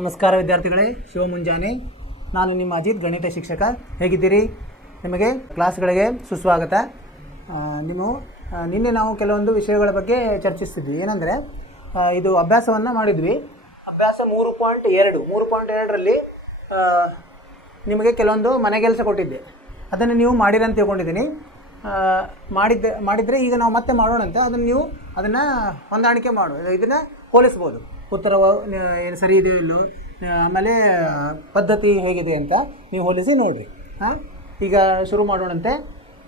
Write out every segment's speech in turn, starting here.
ನಮಸ್ಕಾರ ವಿದ್ಯಾರ್ಥಿಗಳೇ, ಶುಭ ಮುಂಜಾನೆ. ನಾನು ನಿಮ್ಮ ಅಜಿತ್, ಗಣಿತ ಶಿಕ್ಷಕ. ಹೇಗಿದ್ದೀರಿ? ನಿಮಗೆ ಕ್ಲಾಸ್ಗಳಿಗೆ ಸುಸ್ವಾಗತ. ನಿನ್ನೆ ನಾವು ಕೆಲವೊಂದು ವಿಷಯಗಳ ಬಗ್ಗೆ ಚರ್ಚಿಸ್ತಿದ್ವಿ. ಏನಂದರೆ ಇದು ಅಭ್ಯಾಸವನ್ನು ಮಾಡಿದ್ವಿ. ಅಭ್ಯಾಸ 3.2ರಲ್ಲಿ ನಿಮಗೆ ಕೆಲವೊಂದು ಮನೆಗೆಲಸ ಕೊಟ್ಟಿದ್ದೆ. ಅದನ್ನು ನೀವು ಮಾಡಿರಂತ ತಿಳ್ಕೊಂಡಿದ್ದೀನಿ. ಮಾಡಿದರೆ ಈಗ ನಾವು ಮತ್ತೆ ಮಾಡೋಣಂತೆ. ಅದನ್ನು ಹೊಂದಾಣಿಕೆ ಮಾಡುವ, ಇದನ್ನು ಹೋಲಿಸ್ಬೋದು. ಉತ್ತರ ಏನು ಸರಿ ಇದೆಯೋ ಇಲ್ಲೋ, ಆಮೇಲೆ ಪದ್ಧತಿ ಹೇಗಿದೆ ಅಂತ ನೀವು ಹೋಲಿಸಿ ನೋಡಿರಿ. ಈಗ ಶುರು ಮಾಡೋಣಂತೆ.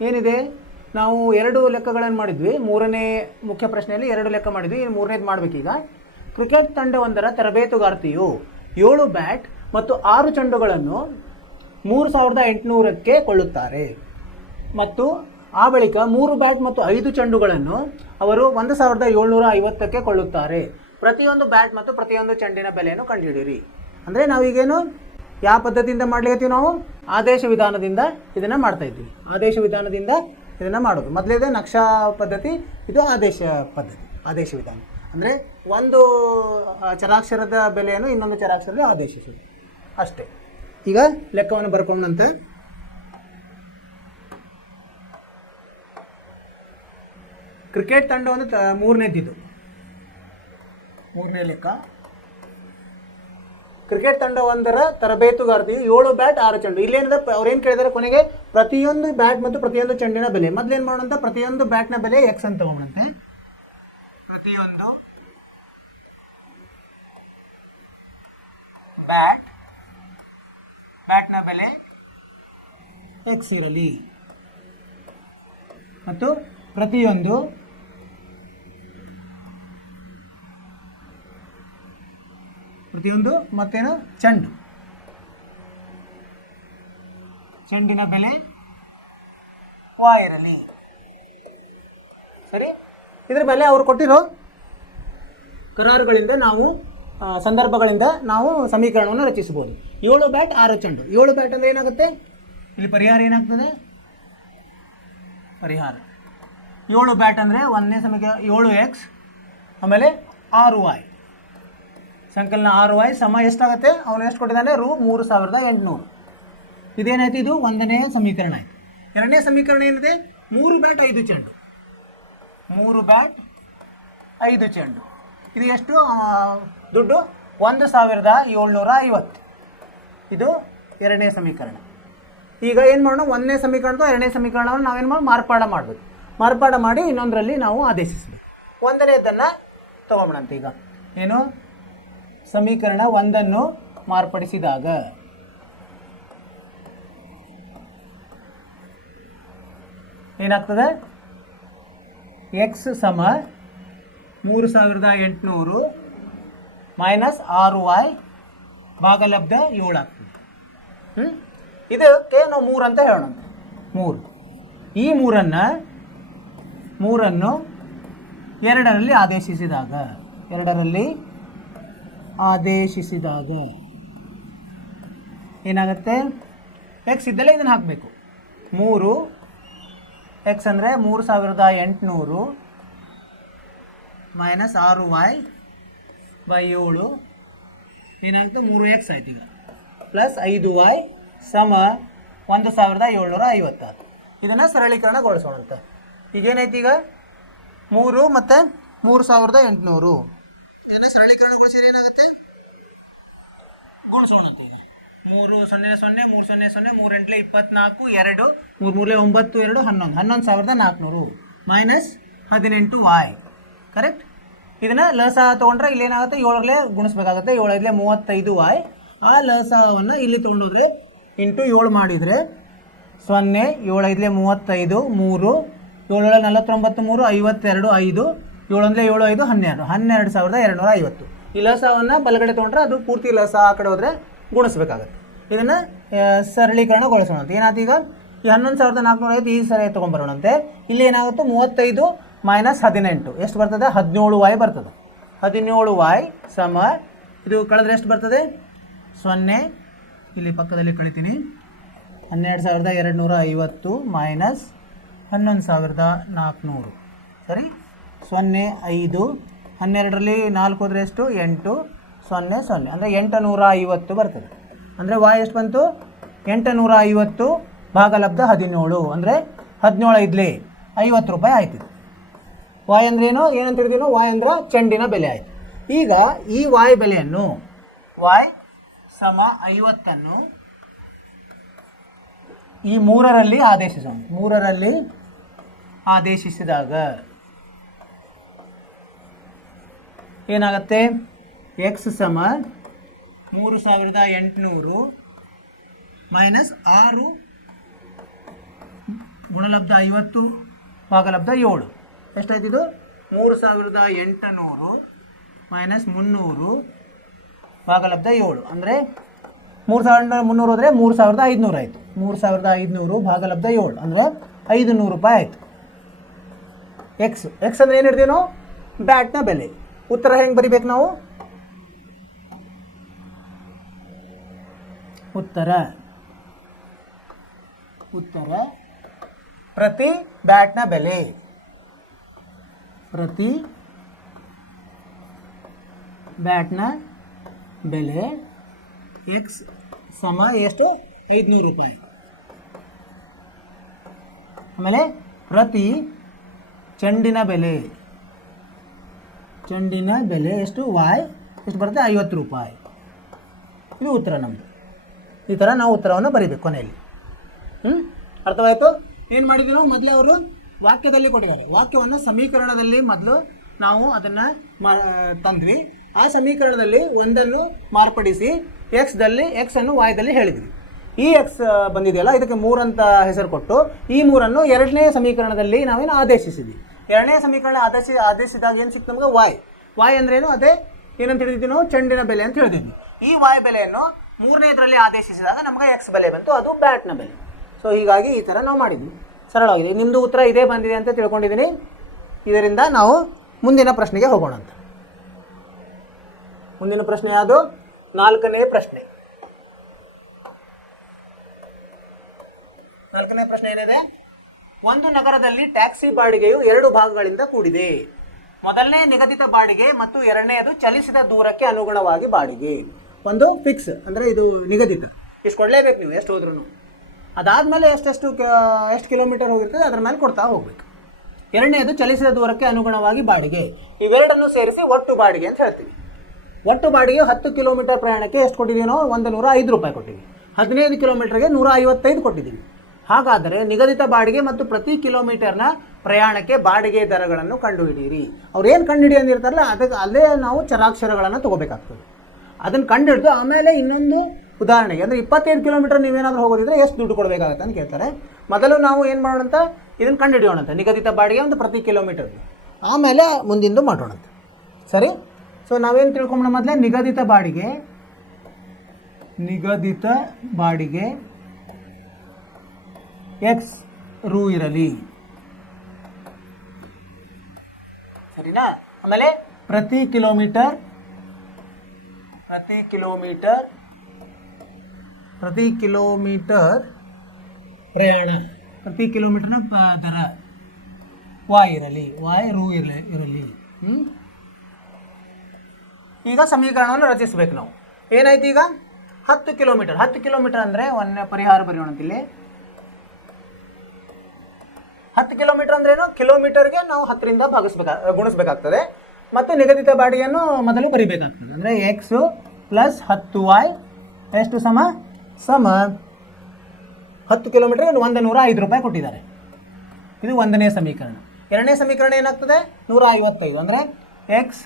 ಏನಿದೆ, ನಾವು 2 ಲೆಕ್ಕಗಳನ್ನು ಮಾಡಿದ್ವಿ. 3ನೇ ಮುಖ್ಯ ಪ್ರಶ್ನೆಯಲ್ಲಿ 2 ಲೆಕ್ಕ ಮಾಡಿದ್ವಿ. ಇನ್ನು 3ನೇದು ಮಾಡಬೇಕೀಗ. ಕ್ರಿಕೆಟ್ ತಂಡವೊಂದರ ತರಬೇತುಗಾರ್ತಿಯು 7 ಬ್ಯಾಟ್ ಮತ್ತು 6 ಚೆಂಡುಗಳನ್ನು 3800ಕ್ಕೆ ಕೊಳ್ಳುತ್ತಾರೆ ಮತ್ತು ಆ ಬಳಿಕ 3 ಬ್ಯಾಟ್ ಮತ್ತು 5 ಚೆಂಡುಗಳನ್ನು ಅವರು 1750ಕ್ಕೆ ಕೊಳ್ಳುತ್ತಾರೆ. ಪ್ರತಿಯೊಂದು ಬ್ಯಾಟ್ ಮತ್ತು ಪ್ರತಿಯೊಂದು ಚೆಂಡಿನ ಬೆಲೆಯನ್ನು ಕಂಡುಹಿಡಿಯಿರಿ. ಅಂದರೆ ನಾವೀಗೇನು ಯಾವ ಪದ್ಧತಿಯಿಂದ ಮಾಡ್ಲಿಕ್ಕೆ ನಾವು ಆದೇಶ ವಿಧಾನದಿಂದ ಇದನ್ನು ಮಾಡ್ತಾ ಇದ್ದೀವಿ. ಆದೇಶ ವಿಧಾನದಿಂದ ಇದನ್ನು ಮಾಡೋದು. ಮೊದಲಿದೆ ನಕ್ಷಾ ಪದ್ಧತಿ, ಇದು ಆದೇಶ ಪದ್ಧತಿ, ಆದೇಶ ವಿಧಾನ. ಅಂದರೆ ಒಂದು ಚರಾಕ್ಷರದ ಬೆಲೆಯನ್ನು ಇನ್ನೊಂದು ಚರಾಕ್ಷರದಲ್ಲಿ ಆದೇಶಿಸುವುದು ಅಷ್ಟೇ. ಈಗ ಲೆಕ್ಕವನ್ನು ಬರ್ಕೊಂಡಂತೆ ಕ್ರಿಕೆಟ್ ತಂಡವನ್ನು 3ನೇ ಲೆಕ್ಕ. ಕ್ರಿಕೆಟ್ ತಂಡವೊಂದರ ತರಬೇತುಗಾರ್ತಿ 7 ಬ್ಯಾಟ್ 6 ಚೆಂಡು. ಇಲ್ಲೇನಿದೆ, ಅವ್ರೇನು ಕೇಳಿದಾರೆ ಕೊನೆಗೆ ಪ್ರತಿಯೊಂದು ಬ್ಯಾಟ್ ಮತ್ತು ಪ್ರತಿಯೊಂದು ಚೆಂಡಿನ ಬೆಲೆ. ಮೊದಲೇನು ಮಾಡೋಣ, ಪ್ರತಿಯೊಂದು ಬ್ಯಾಟ್ನ ಬೆಲೆ ಎಕ್ಸ್ ಅಂತ ತಗೊಂಡಂತೆ. ಪ್ರತಿಯೊಂದು ಬ್ಯಾಟ್ನ ಬೆಲೆ ಎಕ್ಸ್ ಇರಲಿ ಮತ್ತು ಪ್ರತಿಯೊಂದು ಮತ್ತೇನು ಚೆಂಡಿನ ಬೆಲೆ y ಇರಲಿ. ಸರಿ, ಇದ್ರ ಬೆಲೆ ಅವರು ಕೊಟ್ಟಿರೋ ಕರಾರುಗಳಿಂದ ನಾವು ಸಂದರ್ಭಗಳಿಂದ ನಾವು ಸಮೀಕರಣವನ್ನು ರಚಿಸಬಹುದು. 7 ಬ್ಯಾಟ್ 6 ಚೆಂಡು. 7 ಬ್ಯಾಟ್ ಅಂದರೆ ಏನಾಗುತ್ತೆ, ಇಲ್ಲಿ ಪರಿಹಾರ ಏನಾಗ್ತದೆ, ಪರಿಹಾರ 7 ಬ್ಯಾಟ್ ಅಂದರೆ 1ನೇ ಸಮೀಕರಣ 7x ಆಮೇಲೆ 6y ಸಂಕಲನ 6y ಸಮ ಎಷ್ಟಾಗುತ್ತೆ, ಅವನು ಎಷ್ಟು ಕೊಟ್ಟಿದ್ದಾನೆ, √3800. ಇದೇನಾಯ್ತು, ಇದು 1ನೇ ಸಮೀಕರಣ ಆಯಿತು. 2ನೇ ಸಮೀಕರಣ ಏನಿದೆ, 3 ಬ್ಯಾಟ್ 5 ಚೆಂಡು. 3 ಬ್ಯಾಟ್ 5 ಚೆಂಡು. ಇದು ಎಷ್ಟು ದುಡ್ಡು, 1750. ಇದು 2ನೇ ಸಮೀಕರಣ. ಈಗ ಏನು ಮಾಡೋಣ, 1ನೇ ಸಮೀಕರಣದ 2ನೇ ಸಮೀಕರಣವನ್ನು ನಾವೇನು ಮಾಡಿ ಮಾರ್ಪಾಡ ಮಾಡಬೇಕು. ಮಾರ್ಪಾಡ ಮಾಡಿ ಇನ್ನೊಂದರಲ್ಲಿ ನಾವು ಆದೇಶಿಸಬೇಕು. 1ನೇದನ್ನು ತಗೊಂಬಿಡಂತೆ. ಈಗ ಏನು, ಸಮೀಕರಣ 1 ಮಾರ್ಪಡಿಸಿದಾಗ ಏನಾಗ್ತದೆ, ಎಕ್ಸ್ ಸಮ 3800 ಮೈನಸ್ 6y ಭಾಗಲಬ್ಧ 7 ಆಗ್ತದೆ. ಇದಕ್ಕೆ ನಾವು 3 ಅಂತ ಹೇಳೋಣ. 3 ಈ 3ನ್ನು 2ರಲ್ಲಿ ಆದೇಶಿಸಿದಾಗ ಏನಾಗುತ್ತೆ, ಎಕ್ಸ್ ಇದ್ದಲ್ಲೇ ಇದನ್ನು ಹಾಕಬೇಕು. 3x ಅಂದರೆ 3800 ಮೈನಸ್ 6y/7 ಏನಾಗುತ್ತೆ, 3x ಆಯ್ತು. ಈಗ ಪ್ಲಸ್ 5y ಸಮ 1750. ಇದನ್ನು ಸರಳೀಕರಣಗೊಳಿಸೋಣಂತ. ಈಗೇನೈತಿ, ಈಗ 3 ಮತ್ತು 3800 ಇದನ್ನು ಸರಳೀಕರಣಗೊಳಿಸಿದ್ರೆ ಏನಾಗುತ್ತೆ, ಗುಣಿಸೋಣಂತೆ. ಈಗ 3 0 0 3 0 0 3 8 24 2 3 3 9 2 11,400 ಮೈನಸ್ 18y. ಕರೆಕ್ಟ್. ಇದನ್ನು ಲಸ ತೊಗೊಂಡ್ರೆ ಇಲ್ಲೇನಾಗುತ್ತೆ, 7ರಲ್ಲೇ ಗುಣಿಸ್ಬೇಕಾಗುತ್ತೆ. 7 5 35y. ಆ ಲಸವನ್ನು ಇಲ್ಲಿ ತೊಗೊಂಡೋದ್ರೆ ಇಂಟು 7 ಮಾಡಿದರೆ 0 7 5 35 3 7 49 3 52 5 7 7 5 12 12,250. ಈ ಲಸವನ್ನು ಬಲಗಡೆ ತೊಗೊಂಡ್ರೆ ಅದು ಪೂರ್ತಿ ಲಸ, ಆ ಕಡೆ ಹೋದರೆ ಗುಣಿಸ್ಬೇಕಾಗತ್ತೆ. ಇದನ್ನು ಸರಳೀಕರಣಗೊಳಿಸೋಣ. ಏನಾಯ್ತು, ಈಗ ಈ 11,450 ಈ ಸರಿ ತೊಗೊಂಡ್ಬರೋಣಂತೆ. ಇಲ್ಲಿ ಏನಾಗುತ್ತೆ, 35 ಮೈನಸ್ 18 ಎಷ್ಟು ಬರ್ತದೆ, 17y ಬರ್ತದೆ. 17y ಸಮ ಇದು ಕಳೆದ್ರೆ ಎಷ್ಟು ಬರ್ತದೆ, 0 ಇಲ್ಲಿ ಪಕ್ಕದಲ್ಲಿ ಕಳಿತೀನಿ. 12,250 ಮೈನಸ್ 11,400. ಸರಿ, 0 5 12ರಲ್ಲಿ 4 ಹೋದರೆ ಎಷ್ಟು, 8 0 0 ಅಂದರೆ 850 ಬರ್ತದೆ. ಅಂದರೆ y ಎಷ್ಟು ಬಂತು? 850 ಭಾಗಲಬ್ಧ 17 ಅಂದರೆ 17 ಐದ್ಲಿ 50 ರೂಪಾಯಿ ಆಯ್ತು. y ಅಂದ್ರೆ ಏನಂತ ಹೇಳಿದೀನೋ, y ಅಂದ್ರೆ ಚೆಂಡಿನ ಬೆಲೆ ಆಯಿತು. ಈಗ ಈ y ಬೆಲೆಯನ್ನು y ಸಮ 50 ಈ 3ರಲ್ಲಿ ಆದೇಶಿಸೋಣ. 3ರಲ್ಲಿ ಆದೇಶಿಸಿದಾಗ ಏನಾಗುತ್ತೆ? x ಸಮ 3800 ಮೈನಸ್ 6 ಗುಣಲಬ್ಧ 50 ಭಾಗಲಬ್ಧ 7 ಎಷ್ಟಾಯ್ತು? ಇದು 3800 ಮೈನಸ್ 300 ಭಾಗಲಬ್ಧ 7 ಅಂದರೆ 3300 ಹೋದರೆ 3500 ಆಯಿತು. 3500 ಭಾಗಲಬ್ಧ 7 ಅಂದರೆ 500 ರೂಪಾಯಿ ಆಯಿತು. ಎಕ್ಸ್ ಅಂದರೆ ಏನು ಹಿಡ್ತೀವಿ ನಾವು? ಬ್ಯಾಟ್ನ ಬೆಲೆ. ಉತ್ತರ ಹೆಂಗೆ ಬರಿಬೇಕು ನಾವು? ಉತ್ತರ ಪ್ರತಿ ಬ್ಯಾಟ್ನ ಬೆಲೆ. ಪ್ರತಿ ಬ್ಯಾಟ್ನ ಬೆಲೆ ಎಕ್ಸ್ ಸಮ ಎಷ್ಟು? 500 ರೂಪಾಯಿ. ಆಮೇಲೆ ಪ್ರತಿ ಚೆಂಡಿನ ಬೆಲೆ ಎಷ್ಟು? y ಎಷ್ಟು ಬರುತ್ತೆ? 50 ರೂಪಾಯಿ. ಇದು ಉತ್ತರ ನಮ್ಮದು. ಈ ಥರ ನಾವು ಉತ್ತರವನ್ನು ಬರೀಬೇಕು ಕೊನೆಯಲ್ಲಿ. ಅರ್ಥವಾಯಿತು? ಏನು ಮಾಡಿದ್ವಿ ನಾವು? ಮೊದಲೇ ಅವರು ವಾಕ್ಯದಲ್ಲಿ ಕೊಟ್ಟಿದ್ದಾರೆ. ವಾಕ್ಯವನ್ನು ಸಮೀಕರಣದಲ್ಲಿ ಮೊದಲು ನಾವು ಅದನ್ನು ತಂದ್ವಿ. ಆ ಸಮೀಕರಣದಲ್ಲಿ ಒಂದನ್ನು ಮಾರ್ಪಡಿಸಿ ಎಕ್ಸನ್ನು ವಾಯ್ದಲ್ಲಿ ಹೇಳಿದ್ವಿ. ಈ ಎಕ್ಸ್ ಬಂದಿದೆಯಲ್ಲ, ಇದಕ್ಕೆ 3 ಅಂತ ಹೆಸರು ಕೊಟ್ಟು ಈ 3ಅನ್ನು ಎರಡನೇ ಸಮೀಕರಣದಲ್ಲಿ ನಾವೇನು ಆದೇಶಿಸಿದ್ವಿ. ಎರಡನೇ ಸಮೀಕರಣ ಆದೇಶಿಸಿದಾಗ ಏನು ಸಿಕ್ತು ನಮಗೆ? ವಾಯ್ ಅಂದ್ರೇನು? ಅದೇ ಏನಂತ ಹೇಳಿದ್ವಿ ನಾವು? ಚೆಂಡಿನ ಬೆಲೆ ಅಂತ ಹೇಳಿದ್ವಿ. ಈ ವಾಯ್ ಬೆಲೆಯನ್ನು 3ನೇದರಲ್ಲಿ ಆದೇಶಿಸಿದಾಗ ನಮಗೆ ಎಕ್ಸ್ ಬೆಲೆ ಬಂತು, ಅದು ಬ್ಯಾಟ್ನ ಬೆಲೆ. ಸೊ ಹೀಗಾಗಿ ಈ ಥರ ನಾವು ಮಾಡಿದ್ವಿ. ಸರಳವಾಗಿದೆ. ನಿಮ್ಮದು ಉತ್ತರ ಇದೇ ಬಂದಿದೆ ಅಂತ ತಿಳ್ಕೊಂಡಿದ್ದೀನಿ. ಇದರಿಂದ ನಾವು ಮುಂದಿನ ಪ್ರಶ್ನೆಗೆ ಹೋಗೋಣ ಅಂತ. ಮುಂದಿನ ಪ್ರಶ್ನೆ ಯಾವುದು? 4ನೇ ಪ್ರಶ್ನೆ. 4ನೇ ಪ್ರಶ್ನೆ ಏನಿದೆ? ಒಂದು ನಗರದಲ್ಲಿ ಟ್ಯಾಕ್ಸಿ ಬಾಡಿಗೆಯು 2 ಭಾಗಗಳಿಂದ ಕೂಡಿದೆ. ಮೊದಲನೇ ನಿಗದಿತ ಬಾಡಿಗೆ ಮತ್ತು ಎರಡನೆಯದು ಚಲಿಸಿದ ದೂರಕ್ಕೆ ಅನುಗುಣವಾಗಿ ಬಾಡಿಗೆ. ಒಂದು ಫಿಕ್ಸ್ ಅಂದರೆ ಇದು ನಿಗದಿತ, ಇಷ್ಟು ಕೊಡಲೇಬೇಕು ನೀವು ಎಷ್ಟು ಹೋದ್ರೂ. ಅದಾದಮೇಲೆ ಎಷ್ಟು ಕಿಲೋಮೀಟರ್ ಹೋಗಿರ್ತದೆ ಅದ್ರ ಮೇಲೆ ಕೊಡ್ತಾ ಹೋಗ್ಬೇಕು. ಎರಡನೆಯದು ಚಲಿಸಿದ ದೂರಕ್ಕೆ ಅನುಗುಣವಾಗಿ ಬಾಡಿಗೆ. ಇವೆರಡನ್ನು ಸೇರಿಸಿ ಒಟ್ಟು ಬಾಡಿಗೆ ಅಂತ ಹೇಳ್ತೀವಿ. ಒಟ್ಟು ಬಾಡಿಗೆ 10 ಕಿಲೋಮೀಟರ್ ಪ್ರಯಾಣಕ್ಕೆ ಎಷ್ಟು ಕೊಟ್ಟಿದ್ದೀವಿ ನಾವು? 105 ರೂಪಾಯಿ ಕೊಟ್ಟಿದ್ದೀವಿ. 15 ಕಿಲೋಮೀಟರ್ಗೆ 155 ಕೊಟ್ಟಿದ್ದೀವಿ. ಹಾಗಾದರೆ ನಿಗದಿತ ಬಾಡಿಗೆ ಮತ್ತು ಪ್ರತಿ ಕಿಲೋಮೀಟರ್ನ ಪ್ರಯಾಣಕ್ಕೆ ಬಾಡಿಗೆ ದರಗಳನ್ನು ಕಂಡುಹಿಡಿಯಿರಿ. ಅವ್ರು ಏನು ಕಂಡುಹಿಡಿ ಅಂದಿರ್ತಾರಲ್ಲ, ಅದಕ್ಕೆ ಅಲ್ಲೇ ನಾವು ಚರಾಕ್ಷರಗಳನ್ನು ತೊಗೋಬೇಕಾಗ್ತದೆ. ಅದನ್ನು ಕಂಡುಹಿಡಿದು ಆಮೇಲೆ ಇನ್ನೊಂದು ಉದಾಹರಣೆಗೆ ಅಂದರೆ 25 ಕಿಲೋಮೀಟರ್ ನೀವೇನಾದರೂ ಹೋಗೋದಿದ್ರೆ ಎಷ್ಟು ದುಡ್ಡು ಕೊಡಬೇಕಾಗತ್ತೆ ಅಂತ ಕೇಳ್ತಾರೆ. ಮೊದಲು ನಾವು ಏನು ಮಾಡೋಣಂತ? ಇದನ್ನು ಕಂಡುಹಿಡಿಯೋಣಂತ, ನಿಗದಿತ ಬಾಡಿಗೆ ಒಂದು ಪ್ರತಿ ಕಿಲೋಮೀಟರ್ಗೆ. ಆಮೇಲೆ ಮುಂದಿಂದು ಮಾಡೋಣಂತ. ಸರಿ? ಸೊ ನಾವೇನು ತಿಳ್ಕೊಂಬೋಣ? ಮೊದಲೇ ನಿಗದಿತ ಬಾಡಿಗೆ ಎಕ್ಸ್ ರೂ ಇರಲಿ, ಸರಿನಾ? ಆಮೇಲೆ ಪ್ರತಿ ಕಿಲೋಮೀಟರ್ ಪ್ರಯಾಣ, ಪ್ರತಿ ಕಿಲೋಮೀಟರ್ನ ದರ ವಾಯ್ ರೂ ಇರಲಿ. ಈಗ ಸಮೀಕರಣವನ್ನು ರಚಿಸಬೇಕು ನಾವು. ಏನಾಯ್ತು ಈಗ? 10 ಕಿಲೋಮೀಟರ್ ಅಂದರೆ ಒಂದು ಪರಿಹಾರ ಬರೆಯೋಣಂತಿಲ್ಲಿ. 10 ಕಿಲೋಮೀಟರ್ ಅಂದ್ರೇನು? ಕಿಲೋಮೀಟರ್ಗೆ ನಾವು 10ರಿಂದ ಗುಣಿಸ್ಬೇಕಾಗ್ತದೆ. ಮತ್ತು ನಿಗದಿತ ಬಾಡಿಗೆಯನ್ನು ಮೊದಲು ಬರಿಬೇಕಾಗ್ತದೆ. ಅಂದರೆ ಎಕ್ಸು ಪ್ಲಸ್ 10y ಎಷ್ಟು ಸಮ 10 ಕಿಲೋಮೀಟರ್ಗೆ 105 ರೂಪಾಯಿ ಕೊಟ್ಟಿದ್ದಾರೆ. ಇದು 1ನೇ ಸಮೀಕರಣ. 2ನೇ ಸಮೀಕರಣ ಏನಾಗ್ತದೆ? 155 ಅಂದರೆ ಎಕ್ಸ್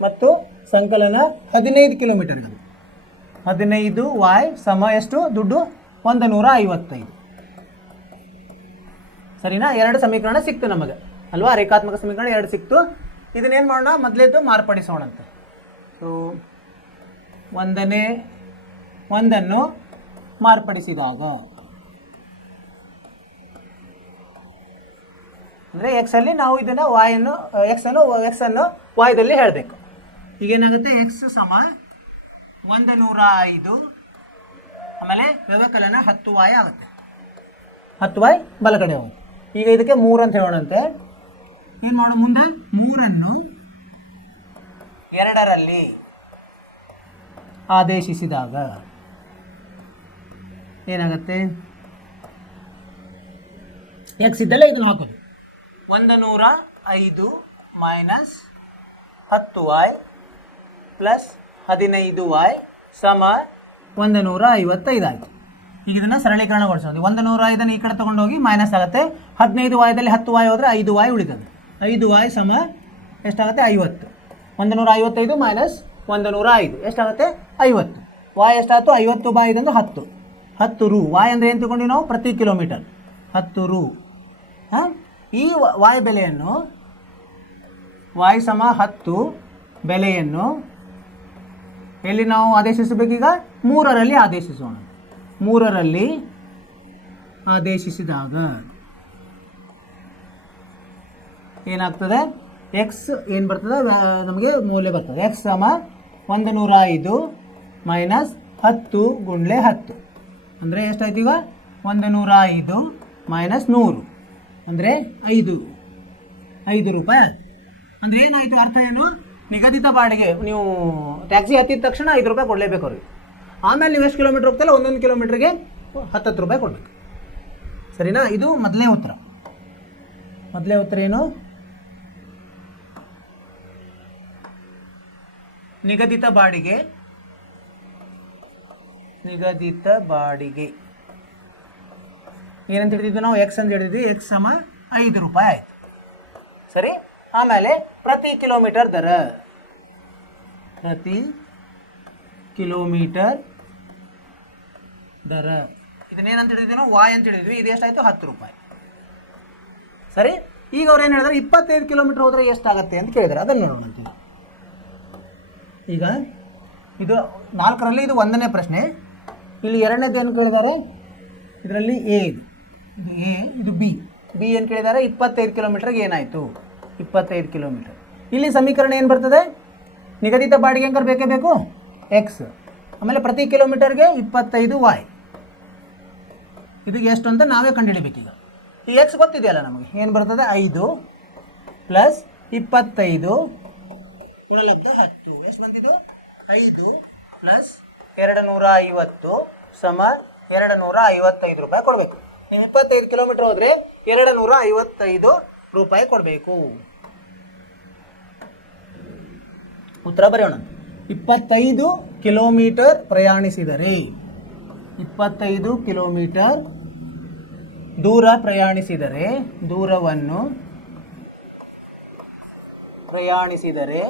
ಮತ್ತು ಸಂಕಲನ 15 ಕಿಲೋಮೀಟರ್ಗಳು. 15y ಸಮ ಎಷ್ಟು? ದುಡ್ಡು 155. ಸರಿನಾ? 2 ಸಮೀಕರಣ ಸಿಕ್ತು ನಮಗೆ ಅಲ್ವಾ? ರೇಖಾತ್ಮಕ ಸಮೀಕರಣ 2 ಸಿಕ್ತು. ಇದನ್ನೇನು ಮಾಡೋಣ? ಮೊದಲೇದು ಮಾರ್ಪಡಿಸೋಣಂತೆ. ಸೊ ಒಂದನ್ನು ಮಾರ್ಪಡಿಸಿದಾಗ ಅಂದರೆ ಎಕ್ಸಲ್ಲಿ ನಾವು ಇದನ್ನು ಎಕ್ಸನ್ನು ವಾಯ್ದಲ್ಲಿ ಹೇಳಬೇಕು. ಈಗೇನಾಗುತ್ತೆ? ಎಕ್ಸ್ ಸಮ 105 ಆಮೇಲೆ ವ್ಯವಕಲನ 10y ಆಗುತ್ತೆ. 10y ಬಲಗಡೆ ಹೋಗುತ್ತೆ. ಈಗ ಇದಕ್ಕೆ 3 ಅಂತ ಹೇಳೋಣಂತೆ. ಏನು ಮಾಡೋಣ? ಮುಂದೆ 3ಅನ್ನು 2ರಲ್ಲಿ ಆದೇಶಿಸಿದಾಗ ಏನಾಗುತ್ತೆ? ಎಕ್ಸ್ ಇದ್ದಲ್ಲೇ ಇದನ್ನು ಹಾಕೋದು. 105 ಮೈನಸ್ 10y ಪ್ಲಸ್ 15y ಸಮ 155 ಆಯಿತು. ಈಗ ಇದನ್ನು ಸರಳೀಕರಣಗೊಳಿಸೋದು. 105 ಈ ಕಡೆ ತೊಗೊಂಡೋಗಿ ಮೈನಸ್ ಆಗುತ್ತೆ. 15yದಲ್ಲಿ 10y ಹೋದರೆ 5y ಉಳಿತದೆ. 5y ಸಮ ಎಷ್ಟಾಗುತ್ತೆ? 50. 155 ಮೈನಸ್ 105 ಎಷ್ಟಾಗುತ್ತೆ? 50. y ಎಷ್ಟಾಯಿತು? 50/5 10. 10 ರು. y ಅಂದರೆ ಏನು ತಗೊಂಡು ನಾವು? ಪ್ರತಿ ಕಿಲೋಮೀಟರ್ 10 ರು. ಹಾಂ, ಈ y ಬೆಲೆಯನ್ನು y ಸಮ 10 ಬೆಲೆಯನ್ನು ಎಲ್ಲಿ ನಾವು ಆದೇಶಿಸಬೇಕೀಗ? 3ರಲ್ಲಿ ಆದೇಶಿಸೋಣ. 3ರಲ್ಲಿ ಆದೇಶಿಸಿದಾಗ ಏನಾಗ್ತದೆ? ಎಕ್ಸ್ ಏನು ಬರ್ತದೆ? ನಮಗೆ ಮೌಲ್ಯ ಬರ್ತದೆ. ಎಕ್ಸ್ ಸಮ 105 ಮೈನಸ್ 10 ಗುಂಡ್ಲೆ 10 ಅಂದರೆ ಎಷ್ಟಾಯ್ತು ಈಗ? 105 ಮೈನಸ್ 100 ಅಂದರೆ 5 ರೂಪಾಯಿ. ಅಂದರೆ ಏನಾಯಿತು? ಅರ್ಥ ಏನು? ನಿಗದಿತ ಬಾಡಿಗೆ ನೀವು ಟ್ಯಾಕ್ಸಿ ಹತ್ತಿದ ತಕ್ಷಣ 5 ರೂಪಾಯಿ ಕೊಡಲೇಬೇಕು ಅವ್ರಿಗೆ. ಆಮೇಲೆ ನೀವು ಎಷ್ಟು ಕಿಲೋಮೀಟ್ರ್ ಹೋಗ್ತಲ್ಲ ಒಂದೊಂದು ಕಿಲೋಮೀಟ್ರಿಗೆ 10 ರೂಪಾಯಿ ಕೊಡಬೇಕು. ಸರಿನಾ? ಇದು ಮೊದಲನೇ ಉತ್ತರ. ಮೊದಲನೇ ಉತ್ತರ ಏನು? ನಿಗದಿತ ಬಾಡಿಗೆ ಏನಂತ ಹಿಡಿದಿದ್ದು ನಾವು? ಎಕ್ಸ್ ಅಂತ ಹಿಡಿದ್ವಿ. ಎಕ್ಸ್ ಸಮ 5 ರೂಪಾಯಿ ಆಯಿತು. ಸರಿ. ಆಮೇಲೆ ಪ್ರತಿ ಕಿಲೋಮೀಟರ್ ದರ, ಪ್ರತಿ ಕಿಲೋಮೀಟರ್ ದರ ಇದನ್ನೇನಂತ ಹಿಡಿದ್ವಿ ನಾವು? ವಾಯ್ ಅಂತ ಹಿಡಿದ್ವಿ. ಇದು ಎಷ್ಟಾಯಿತು? 10 ರೂಪಾಯಿ. ಸರಿ. ಈಗ ಅವ್ರು ಏನು ಹೇಳಿದ್ರೆ 25 ಕಿಲೋಮೀಟರ್ ಹೋದರೆ ಎಷ್ಟಾಗತ್ತೆ ಅಂತ ಕೇಳಿದ್ದಾರೆ. ಅದನ್ನು ನೋಡೋಣ ಅಂತೀವಿ. ಈಗ ಇದು 4ರಲ್ಲಿ ಇದು 1ನೇ ಪ್ರಶ್ನೆ. ಇಲ್ಲಿ 2ನೇದು ಏನು ಕೇಳಿದ್ದಾರೆ? ಇದರಲ್ಲಿ ಎ, ಇದು ಎ, ಇದು ಬಿ. ಏನು ಕೇಳಿದ್ದಾರೆ? 25 ಕಿಲೋಮೀಟ್ರಿಗೆ ಏನಾಯಿತು? 25 ಕಿಲೋಮೀಟರ್. ಇಲ್ಲಿ ಸಮೀಕರಣ ಏನು ಬರ್ತದೆ? ನಿಗದಿತ ಬಾಡಿಗೆ ಅಂಕರ್ ಬೇಕೇ ಬೇಕು, ಎಕ್ಸ್. ಆಮೇಲೆ ಪ್ರತಿ ಕಿಲೋಮೀಟರ್ಗೆ 25y. ಇದಕ್ಕೆ ಎಷ್ಟು ಅಂತ ನಾವೇ ಕಂಡುಹಿಡಿಬೇಕೀಗ. ಈ ಎಕ್ಸ್ ಗೊತ್ತಿದೆಯಲ್ಲ ನಮಗೆ. ಏನು ಬರ್ತದೆ? 5 ಪ್ಲಸ್ 25 ಗುಣಲಬ್ಧ 10. ಎಷ್ಟು ಬಂದಿದ್ದು? 5 ಪ್ಲಸ್ 250 ಸಮ 255 ರೂಪಾಯಿ ಕೊಡಬೇಕು. ನೀವು 25 ಕಿಲೋಮೀಟರ್ ಹೋದರೆ 255 ರೂಪಾಯಿ ಕೊಡಬೇಕು. ಉತ್ತರ ಬರೆಯೋಣ. 25 ಕಿಲೋಮೀಟರ್ ಪ್ರಯಾಣಿಸಿದರೆ, 25 ಕಿಲೋಮೀಟರ್ ದೂರ ಪ್ರಯಾಣಿಸಿದರೆ, ದೂರವನ್ನು ಪ್ರಯಾಣಿಸಿದರೆ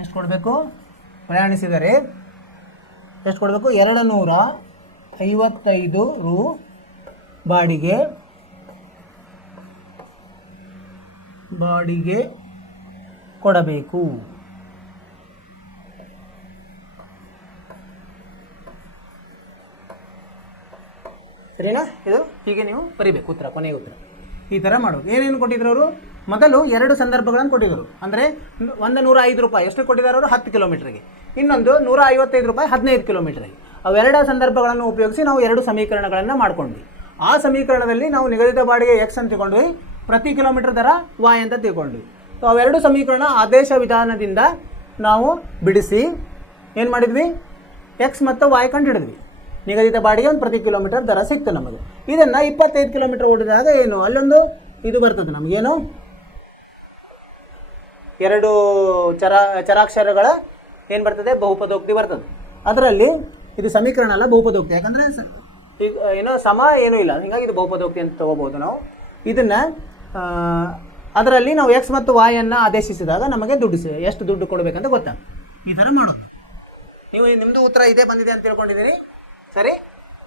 ಎಷ್ಟು ಕೊಡಬೇಕು? ಪ್ರಯಾಣಿಸಿದರೆ ಎಷ್ಟು ಕೊಡಬೇಕು? 255 ರು ಬಾಡಿಗೆ ಕೊಡಬೇಕು. ಸರಿನಾ? ಇದು ಹೀಗೆ ನೀವು ಬರೀಬೇಕು ಉತ್ತರ, ಕೊನೆಯ ಉತ್ತರ ಈ ಥರ ಮಾಡೋದು. ಏನೇನು ಕೊಟ್ಟಿದ್ರು ಅವರು? ಮೊದಲು 2 ಸಂದರ್ಭಗಳನ್ನು ಕೊಟ್ಟಿದ್ದರು. ಅಂದರೆ 105 ರೂಪಾಯಿ ಎಷ್ಟು ಕೊಟ್ಟಿದ್ದಾರೆ ಅವರು? 10 ಕಿಲೋಮೀಟ್ರಿಗೆ. ಇನ್ನೊಂದು 155 ರೂಪಾಯಿ 15 ಕಿಲೋಮೀಟ್ರಿಗೆ. ಅವೆರಡ ಸಂದರ್ಭಗಳನ್ನು ಉಪಯೋಗಿಸಿ ನಾವು 2 ಸಮೀಕರಣಗಳನ್ನು ಮಾಡ್ಕೊಂಡ್ವಿ. ಆ ಸಮೀಕರಣದಲ್ಲಿ ನಾವು ನಿಗದಿತ ಬಾಡಿಗೆ ಎಕ್ಸ್ ಅಂತ ತಿಳ್ಕೊಂಡ್ವಿ, ಪ್ರತಿ ಕಿಲೋಮೀಟರ್ ದರ ವಾಯ್ ಅಂತ ತಿಳ್ಕೊಂಡ್ವಿ. ಸೊ ಅವೆರಡು ಸಮೀಕರಣ ಆದೇಶ ವಿಧಾನದಿಂದ ನಾವು ಬಿಡಿಸಿ ಏನು ಮಾಡಿದ್ವಿ? ಎಕ್ಸ್ ಮತ್ತು ವಾಯ್ ಕಂಡು ಹಿಡಿದ್ವಿ. ನಿಗದಿತ ಬಾಡಿಗೆ ಒಂದು ಪ್ರತಿ ಕಿಲೋಮೀಟರ್ ದರ ಸಿಕ್ತು ನಮಗೆ. ಇದನ್ನು 25 ಕಿಲೋಮೀಟರ್ ಓಡಿದಾಗ ಏನು ಅಲ್ಲೊಂದು ಇದು ಬರ್ತದೆ ನಮಗೇನು, 2 ಚರಾಕ್ಷರಗಳ ಏನು ಬರ್ತದೆ? ಬಹುಪದೋಕ್ತಿ ಬರ್ತದೆ. ಅದರಲ್ಲಿ ಇದು ಸಮೀಕರಣ ಅಲ್ಲ, ಬಹುಪದೋಕ್ತಿ. ಯಾಕಂದರೆ ಈಗ ಏನೋ ಸಮ ಏನೂ ಇಲ್ಲ, ಹೀಗಾಗಿ ಇದು ಬಹುಪದೋಕ್ತಿ ಅಂತ ತೊಗೋಬೋದು ನಾವು. ಇದನ್ನು ಅದರಲ್ಲಿ ನಾವು ಎಕ್ಸ್ ಮತ್ತು ವಾಯನ್ನು ಆದೇಶಿಸಿದಾಗ ನಮಗೆ ಎಷ್ಟು ದುಡ್ಡು ಕೊಡಬೇಕಂತ ಗೊತ್ತಾ? ಈ ಥರ ಮಾಡೋದು. ನೀವು ನಿಮ್ಮದು ಉತ್ತರ ಇದೇ ಬಂದಿದೆ ಅಂತ ತಿಳ್ಕೊಂಡಿದ್ದೀನಿ. ಸರಿ,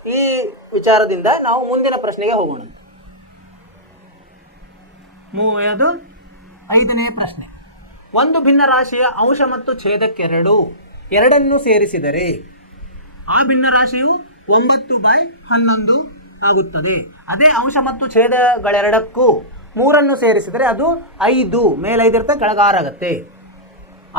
ಈ ವಿಚಾರದಿಂದ ನಾವು ಮುಂದಿನ ಪ್ರಶ್ನೆಗೆ ಹೋಗೋಣ. ಅದು 5ನೇ ಪ್ರಶ್ನೆ. ಒಂದು ಭಿನ್ನ ರಾಶಿಯ ಅಂಶ ಮತ್ತು ಛೇದಕ್ಕೆರಡು ಎರಡನ್ನು ಸೇರಿಸಿದರೆ ಆ ಭಿನ್ನ ರಾಶಿಯು 9/11 ಆಗುತ್ತದೆ. ಅದೇ ಅಂಶ ಮತ್ತು ಛೇದಗಳೆರಡಕ್ಕೂ 3 ಸೇರಿಸಿದರೆ ಅದು 5, ಮೇಲೆ 5 ಇರುತ್ತೆ, ಕೆಳಗೆ 6 ಆಗುತ್ತೆ.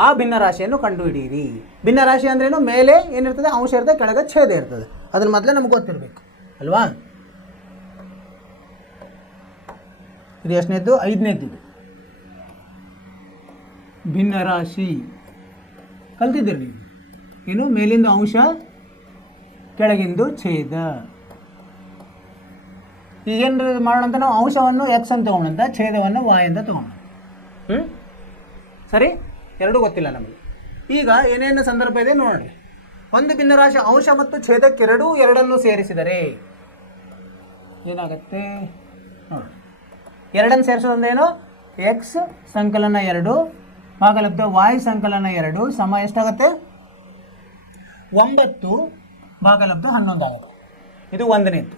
ಆ ಭಿನ್ನ ರಾಶಿಯನ್ನು ಕಂಡುಹಿಡಿಯಿರಿ. ಭಿನ್ನ ರಾಶಿ ಅಂದ್ರೇನು? ಮೇಲೆ ಏನಿರ್ತದೆ? ಅಂಶ ಇರ್ತದೆ, ಕೆಳಗೆ ಛೇದ ಇರ್ತದೆ. ಅದನ್ನ ಮೊದಲೇ ನಮ್ಗೆ ಗೊತ್ತಿರಬೇಕು ಅಲ್ವಾ? ಇದು ಎಷ್ಟನೇದ್ದು? 5ನೇದ್ದು. ಭಿನ್ನರಾಶಿ ಕಲ್ತಿದ್ದೀರಿ ನೀವು. ಏನು ಮೇಲಿಂದು ಅಂಶ ಕೆಳಗಿಂದು ಛೇದ. ಈಗೇನು ಮಾಡೋಣ ಅಂತ ನಾವು ಅಂಶವನ್ನು ಎಕ್ಸ್ ಅಂತ ತೊಗೊಂಡಂತ ಛೇದವನ್ನು ವಾಯ್ ಅಂತ ತೊಗೊಂಡು. ಸರಿ, ಎರಡೂ ಗೊತ್ತಿಲ್ಲ ನಮಗೆ. ಈಗ ಏನೇನು ಸಂದರ್ಭ ಇದೆ ನೋಡ್ರಿ. ಒಂದು ಭಿನ್ನರಾಶಿ ಅಂಶ ಮತ್ತು ಛೇದಕ್ಕೆರಡೂ ಎರಡನ್ನು ಸೇರಿಸಿದರೆ ಏನಾಗುತ್ತೆ ನೋಡಿ. ಎರಡನ್ನು ಸೇರಿಸೋದಂದೇನು? ಎಕ್ಸ್ ಸಂಕಲನ 2 ಭಾಗಲಬ್ಧ ವಾಯ್ ಸಂಕಲನ 2 ಸಮ ಎಷ್ಟಾಗುತ್ತೆ? 9 ಭಾಗಲಬ್ಧ 11 ಆಗುತ್ತೆ. ಇದು ಒಂದನೇದು.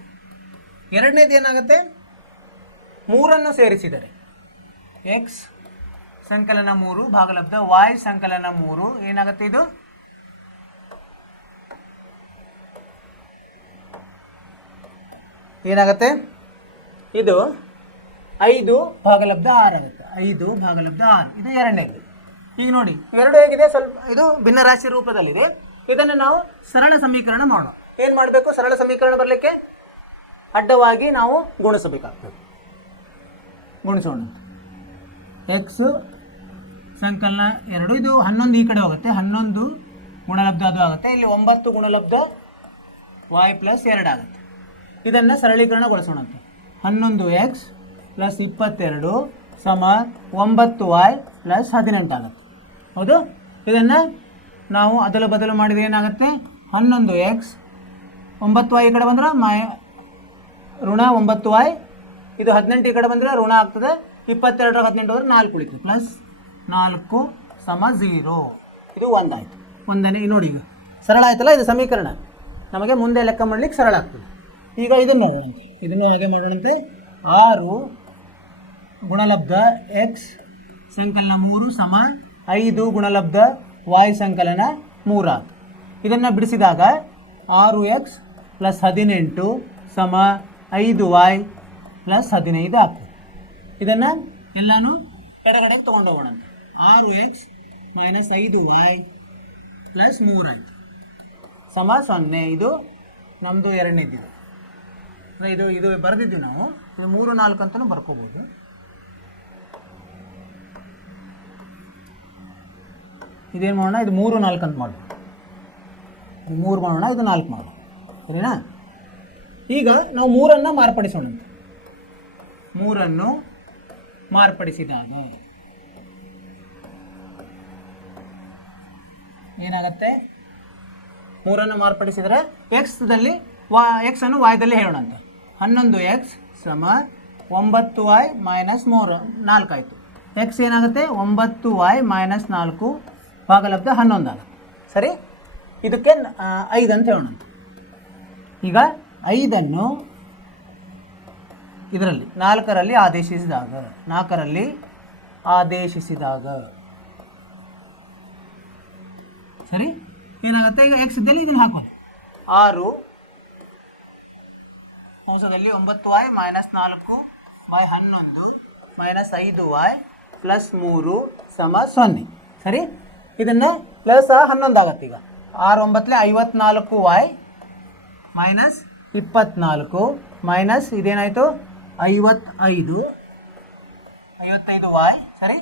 ಎರಡನೇದು ಏನಾಗುತ್ತೆ? 3 ಸೇರಿಸಿದರೆ ಎಕ್ಸ್ ಸಂಕಲನ 3 ಭಾಗಲಬ್ಧ ವಾಯ್ ಸಂಕಲನ 3 ಏನಾಗುತ್ತೆ? ಇದು ಏನಾಗುತ್ತೆ? ಇದು 5 ಭಾಗಲಬ್ಧ 6 ಆಗುತ್ತೆ. 5 ಭಾಗಲಬ್ಧ 6 ಇದು ಎರಡನೇದು. ಈಗ ನೋಡಿ ಎರಡು ಹೇಗಿದೆ? ಸ್ವಲ್ಪ ಇದು ಭಿನ್ನರಾಶಿ ರೂಪದಲ್ಲಿದೆ. ಇದನ್ನು ನಾವು ಸರಳ ಸಮೀಕರಣ ಮಾಡೋಣ. ಏನು ಮಾಡಬೇಕು? ಸರಳ ಸಮೀಕರಣ ಬರಲಿಕ್ಕೆ ಅಡ್ಡವಾಗಿ ನಾವು ಗುಣಿಸಬೇಕಾಗ್ತದೆ. ಗುಣಿಸೋಣ. ಎಕ್ಸ್ ಸಂಕಲನ 2 ಇದು 11 ಈ ಕಡೆ ಹೋಗುತ್ತೆ. 11 ಗುಣಲಬ್ಧ ಅದು ಆಗುತ್ತೆ. ಇಲ್ಲಿ 9 ಗುಣಲಬ್ಧ ವಾಯ್ ಪ್ಲಸ್ 2 ಆಗುತ್ತೆ. ಇದನ್ನು ಸರಳೀಕರಣಗೊಳಿಸೋಣಂತೆ. 11x ಪ್ಲಸ್ 22 ಸಮ 9y ಪ್ಲಸ್ 18 ಆಗುತ್ತೆ. ಹೌದು, ಇದನ್ನು ನಾವು ಅದಲು ಬದಲು ಮಾಡಿದರೆ ಏನಾಗುತ್ತೆ? 11x 9y ಈ ಕಡೆ ಬಂದರೆ ಋಣ 9y, ಇದು 18 ಈ ಕಡೆ ಬಂದರೆ ಋಣ ಆಗ್ತದೆ. 22 18 ಹೋದರೆ 4 ಉಳಿತು ಪ್ಲಸ್ 4 ಸಮ 0. ಇದು 1 ಆಯಿತು. ಒಂದನೇ ನೋಡಿ, ಈಗ ಸರಳ ಆಯ್ತಲ್ಲ ಇದು ಸಮೀಕರಣ. ನಮಗೆ ಮುಂದೆ ಲೆಕ್ಕ ಮಾಡಲಿಕ್ಕೆ ಸರಳ ಆಗ್ತದೆ. ಈಗ ಇದನ್ನು ನೋಡೋಣ. ಇದನ್ನು ಹಾಗೆ ಮಾಡೋಣಂತೆ. 6 ಗುಣಲಬ್ಧ ಎಕ್ಸ್ ಸಂಕಲನ 3 ಸಮ 5 ಗುಣಲಬ್ಧ ವಾಯ್ ಸಂಕಲನ 3 ಆಗುತ್ತೆ. ಇದನ್ನು ಬಿಡಿಸಿದಾಗ 6x ಪ್ಲಸ್ 18 ಸಮ 5y ಪ್ಲಸ್ 15 ಆಗ್ತದೆ. ಇದನ್ನು ಎಲ್ಲನೂ ಎಡಗಡೆಗೆ ತೊಗೊಂಡು ಹೋಗೋಣಂತೆ. 6x ಮೈನಸ್ 5y ಪ್ಲಸ್ 3 ಆಯಿತು ಸಮ 0. ಇದು ನಮ್ಮದು ಎರಡನೇದಿದೆ. ಇದು ಇದು ಬರೆದಿದ್ದೀವಿ ನಾವು. ಇದು 3 4 ಅಂತಲೂ ಬರ್ಕೋಬೋದು. ಇದೇನು ಮಾಡೋಣ? ಇದು 3 4 ಅಂತ ಮಾಡೋಣ. ಇದು 3 ಮಾಡೋಣ, ಇದು 4 ಮಾಡೋಣ. ಸರಿನಾ? ಈಗ ನಾವು 3ಅನ್ನು ಮಾರ್ಪಡಿಸೋಣ. 3ಅನ್ನು ಮಾರ್ಪಡಿಸಿದಾಗ ಏನಾಗುತ್ತೆ? 3ಅನ್ನು ಮಾರ್ಪಡಿಸಿದರೆ ಎಕ್ಸ್ದಲ್ಲಿ ಎಕ್ಸ್ ಅನ್ನು ವಾಯ್ದಲ್ಲಿ ಹೇಳೋಣ ಅಂತ. 11x ಸಮ 9y ಮೈನಸ್ 4 ಆಯಿತು. ಎಕ್ಸ್ ಏನಾಗುತ್ತೆ? 9y ಮೈನಸ್ 4 ಭಾಗಲಬ್ಧ 11 ಆಗುತ್ತೆ. ಸರಿ, ಇದಕ್ಕೆ 5 ಅಂತ ಹೇಳೋಣ. ಈಗ 5ಅನ್ನು ಇದರಲ್ಲಿ 4ರಲ್ಲಿ ಆದೇಶಿಸಿದಾಗ ಸರಿ ಏನಾಗುತ್ತೆ? ಈಗ ಎಕ್ಸ್ ಇದ್ದಲ್ಲಿ ಇದನ್ನು ಹಾಕೋದು. 6 ಅಂಶದಲ್ಲಿ 9y minus 4 by 11 minus 5y plus 3 ಸಮ 0. ಸರಿ, ಇದನ್ನು ಪ್ಲಸ್ 11 ಆಗುತ್ತೆ. ಈಗ 6 9 54y ಮೈನಸ್ 24 ಮೈನಸ್ ಇದೇನಾಯಿತು? 55y ಸರಿ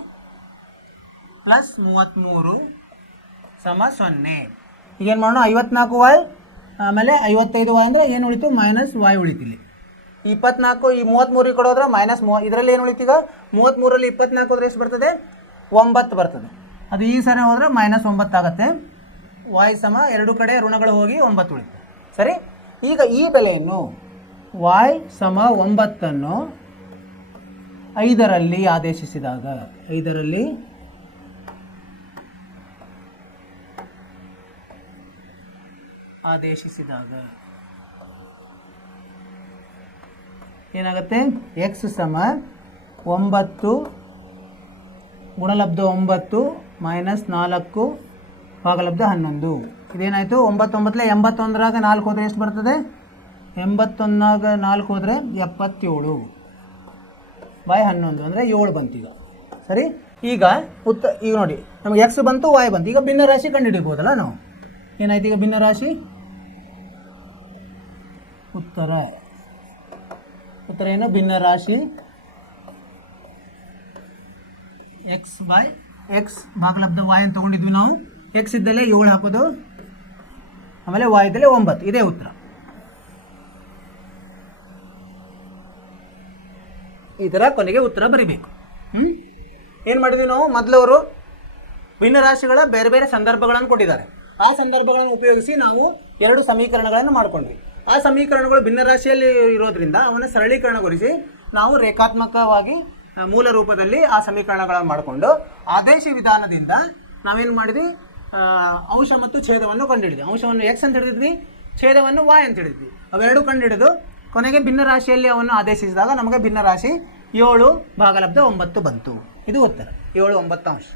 ಪ್ಲಸ್ 33 ಸಮ 0. ಈಗೇನು ಮಾಡೋಣ? 54y ಆಮೇಲೆ 55y ಅಂದರೆ ಏನು ಉಳಿತು? Minus y ಉಳಿತಿಲ್ಲಿ. 24 ಈ 33 ಈ ಕಡೆ ಹೋದ್ರೆ ಮೈನಸ್ ಇದರಲ್ಲಿ ಏನು ಉಳಿತೀಗ? 33ರಲ್ಲಿ 24 ಹೋದ್ರೆ ಎಷ್ಟು ಬರ್ತದೆ? 9 ಬರ್ತದೆ. ಅದು ಈ ಸರಿ ಹೋದರೆ ಮೈನಸ್ 9 ಆಗುತ್ತೆ. y ಸಮ ಎರಡು ಕಡೆ ಋಣಗಳು ಹೋಗಿ 9 ಉಳಿತು. ಸರಿ, ಈಗ ಈ ಬೆಲೆಯನ್ನು y ಸಮ 9ಅನ್ನು 5ರಲ್ಲಿ ಆದೇಶಿಸಿದಾಗ ಏನಾಗುತ್ತೆ? ಎಕ್ಸ್ ಸಮ 9 ಗುಣಲಬ್ಧ 9 ಮೈನಸ್ 4 ಭಾಗಲಬ್ಧ 11. ಇದೇನಾಯಿತು? 9 9 81ರಾಗ 4 ಹೋದರೆ ಎಷ್ಟು ಬರ್ತದೆ? 81ರಾಗ 4 ಹೋದರೆ 77 ಬೈ 11 ಅಂದರೆ 7 ಬಂತೀಗ. ಸರಿ, ಈಗ ಈಗ ನೋಡಿ ನಮಗೆ ಎಕ್ಸ್ ಬಂತು, ವಾಯ್ ಬಂತು. ಈಗ ಭಿನ್ನರಾಶಿ ಕಂಡುಹಿಡಿಬೋದಲ್ಲ ನಾವು. ಏನಾಯ್ತು ಈಗ ಭಿನ್ನರಾಶಿ? ಉತ್ತರ ಏನು? ಭಿನ್ನರಾಶಿ ಎಕ್ಸ್ ಬೈ ಎಕ್ಸ್ ಭಾಗಲಬ್ಧ ವಾಯ್ ಅಂತ ತೊಗೊಂಡಿದ್ವಿ ನಾವು. ಎಕ್ಸ್ ಇದ್ದಲ್ಲೇ 7 ಹಾಕೋದು, ಆಮೇಲೆ ವಾಯ್ ಇದ್ದಲ್ಲೇ 9. ಇದೇ ಉತ್ತರ. ಈ ಥರ ಕೊನೆಗೆ ಉತ್ತರ ಬರಿಬೇಕು. ಏನು ಮಾಡಿದ್ವಿ ನಾವು, ಮೊದಲವರು ಭಿನ್ನರಾಶಿಗಳ ಬೇರೆ ಬೇರೆ ಸಂದರ್ಭಗಳನ್ನು ಕೊಟ್ಟಿದ್ದಾರೆ. ಆ ಸಂದರ್ಭಗಳನ್ನು ಉಪಯೋಗಿಸಿ ನಾವು 2 ಸಮೀಕರಣಗಳನ್ನು ಮಾಡ್ಕೊಂಡ್ವಿ. ಆ ಸಮೀಕರಣಗಳು ಭಿನ್ನರಾಶಿಯಲ್ಲಿ ಇರೋದ್ರಿಂದ ಅವನ್ನ ಸರಳೀಕರಣಗೊಳಿಸಿ ನಾವು ರೇಖಾತ್ಮಕವಾಗಿ ಮೂಲ ರೂಪದಲ್ಲಿ ಆ ಸಮೀಕರಣಗಳನ್ನು ಮಾಡಿಕೊಂಡು ಆದೇಶ ವಿಧಾನದಿಂದ ನಾವೇನು ಮಾಡಿದ್ವಿ, ಅಂಶ ಮತ್ತು ಛೇದವನ್ನು ಕಂಡುಹಿಡಿದ್ವಿ. ಅಂಶವನ್ನು ಎಕ್ಸ್ ಅಂತ ಹಿಡಿದ್ವಿ, ಛೇದವನ್ನು ವಾಯ್ ಅಂತ ಹಿಡಿದ್ವಿ. ಅವೆರಡೂ ಕಂಡುಹಿಡಿದು ಕೊನೆಗೆ ಭಿನ್ನರಾಶಿಯಲ್ಲಿ ಅವನ್ನು ಆದೇಶಿಸಿದಾಗ ನಮಗೆ ಭಿನ್ನರಾಶಿ 7 ಭಾಗಲಬ್ಧ 9 ಬಂತು. ಇದು ಉತ್ತರ 7, 9 ಅಂಶ.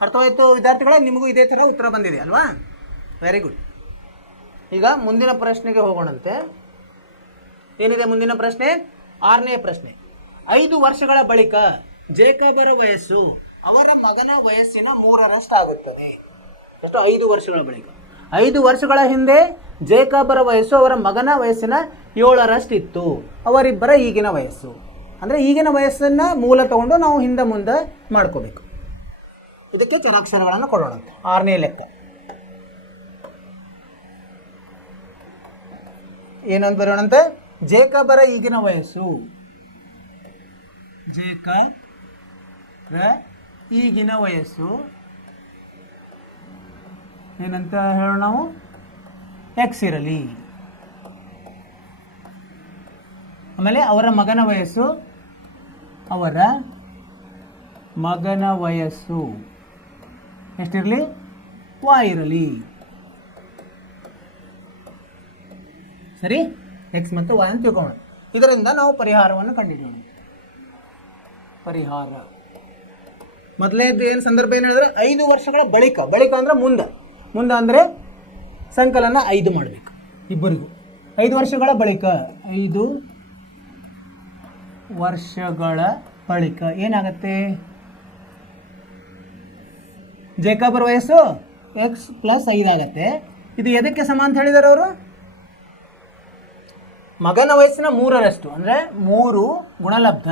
ಅರ್ಥವಾಯಿತು ವಿದ್ಯಾರ್ಥಿಗಳೇ? ನಿಮಗೂ ಇದೇ ಥರ ಉತ್ತರ ಬಂದಿದೆ ಅಲ್ವಾ? Very good. ಈಗ ಮುಂದಿನ ಪ್ರಶ್ನೆಗೆ ಹೋಗೋಣಂತೆ. ಏನಿದೆ ಮುಂದಿನ ಪ್ರಶ್ನೆ? 6ನೇ ಪ್ರಶ್ನೆ. 5 ವರ್ಷಗಳ ಬಳಿಕ ಜೇಕಬರ ವಯಸ್ಸು ಅವರ ಮಗನ ವಯಸ್ಸಿನ 3ರಷ್ಟಾಗುತ್ತದೆ. ಎಷ್ಟು? 5 ವರ್ಷಗಳ ಬಳಿಕ. 5 ವರ್ಷಗಳ ಹಿಂದೆ ಜೇಕಬರ ವಯಸ್ಸು ಅವರ ಮಗನ ವಯಸ್ಸಿನ 7ರಷ್ಟಿತ್ತು. ಅವರಿಬ್ಬರ ಈಗಿನ ವಯಸ್ಸು ಅಂದರೆ ಈಗಿನ ವಯಸ್ಸನ್ನು ಮೂಲ ತಗೊಂಡು ನಾವು ಹಿಂದೆ ಮುಂದೆ ಮಾಡ್ಕೋಬೇಕು. ಇದಕ್ಕೆ ಚರಾಕ್ಷರಗಳನ್ನು ಕೊಡೋಣಂತೆ. 6ನೇ ಲೆಕ್ಕ ಏನಂತ ಬರೋಣಂತೆ? ಜೇಕಬರ ಈಗಿನ ವಯಸ್ಸು, ಜೇಕಬರ ಈಗಿನ ವಯಸ್ಸು ಏನಂತ ಹೇಳೋಣ ನಾವು? ಎಕ್ಸ್ ಇರಲಿ. ಆಮೇಲೆ ಅವರ ಮಗನ ವಯಸ್ಸು, ಅವರ ಮಗನ ವಯಸ್ಸು ಎಷ್ಟಿರಲಿ? ವಾಯ್ ಇರಲಿ. ಸರಿ, ಎಕ್ಸ್ ಮತ್ತು ವಾಯ್ ಅಂತ ತಿಳ್ಕೊಳ್ಳೋಣ. ಇದರಿಂದ ನಾವು ಪರಿಹಾರವನ್ನು ಕಂಡುಹಿಡಿಯೋಣ. ಪರಿಹಾರ ಮೊದಲನೇದು ಏನು ಸಂದರ್ಭ ಏನು ಹೇಳಿದ್ರೆ 5 ವರ್ಷಗಳ ಬಳಿಕ. ಬಳಿಕ ಅಂದ್ರೆ ಮುಂದೆ. ಮುಂದೆ ಅಂದರೆ ಸಂಕಲನ 5 ಮಾಡಬೇಕು ಇಬ್ಬರಿಗೂ. 5 ವರ್ಷಗಳ ಬಳಿಕ, 5 ವರ್ಷಗಳ ಬಳಿಕ ಏನಾಗತ್ತೆ? ಜೇಕಬರ ವಯಸ್ಸು ಎಕ್ಸ್ ಪ್ಲಸ್ 5 ಆಗತ್ತೆ. ಇದು ಎದಕ್ಕೆ ಸಮ ಅಂತ ಹೇಳಿದಾರೆ ಅವರು? ಮಗನ ವಯಸ್ಸಿನ 3ರಷ್ಟು ಅಂದರೆ 3 ಗುಣಲಬ್ಧ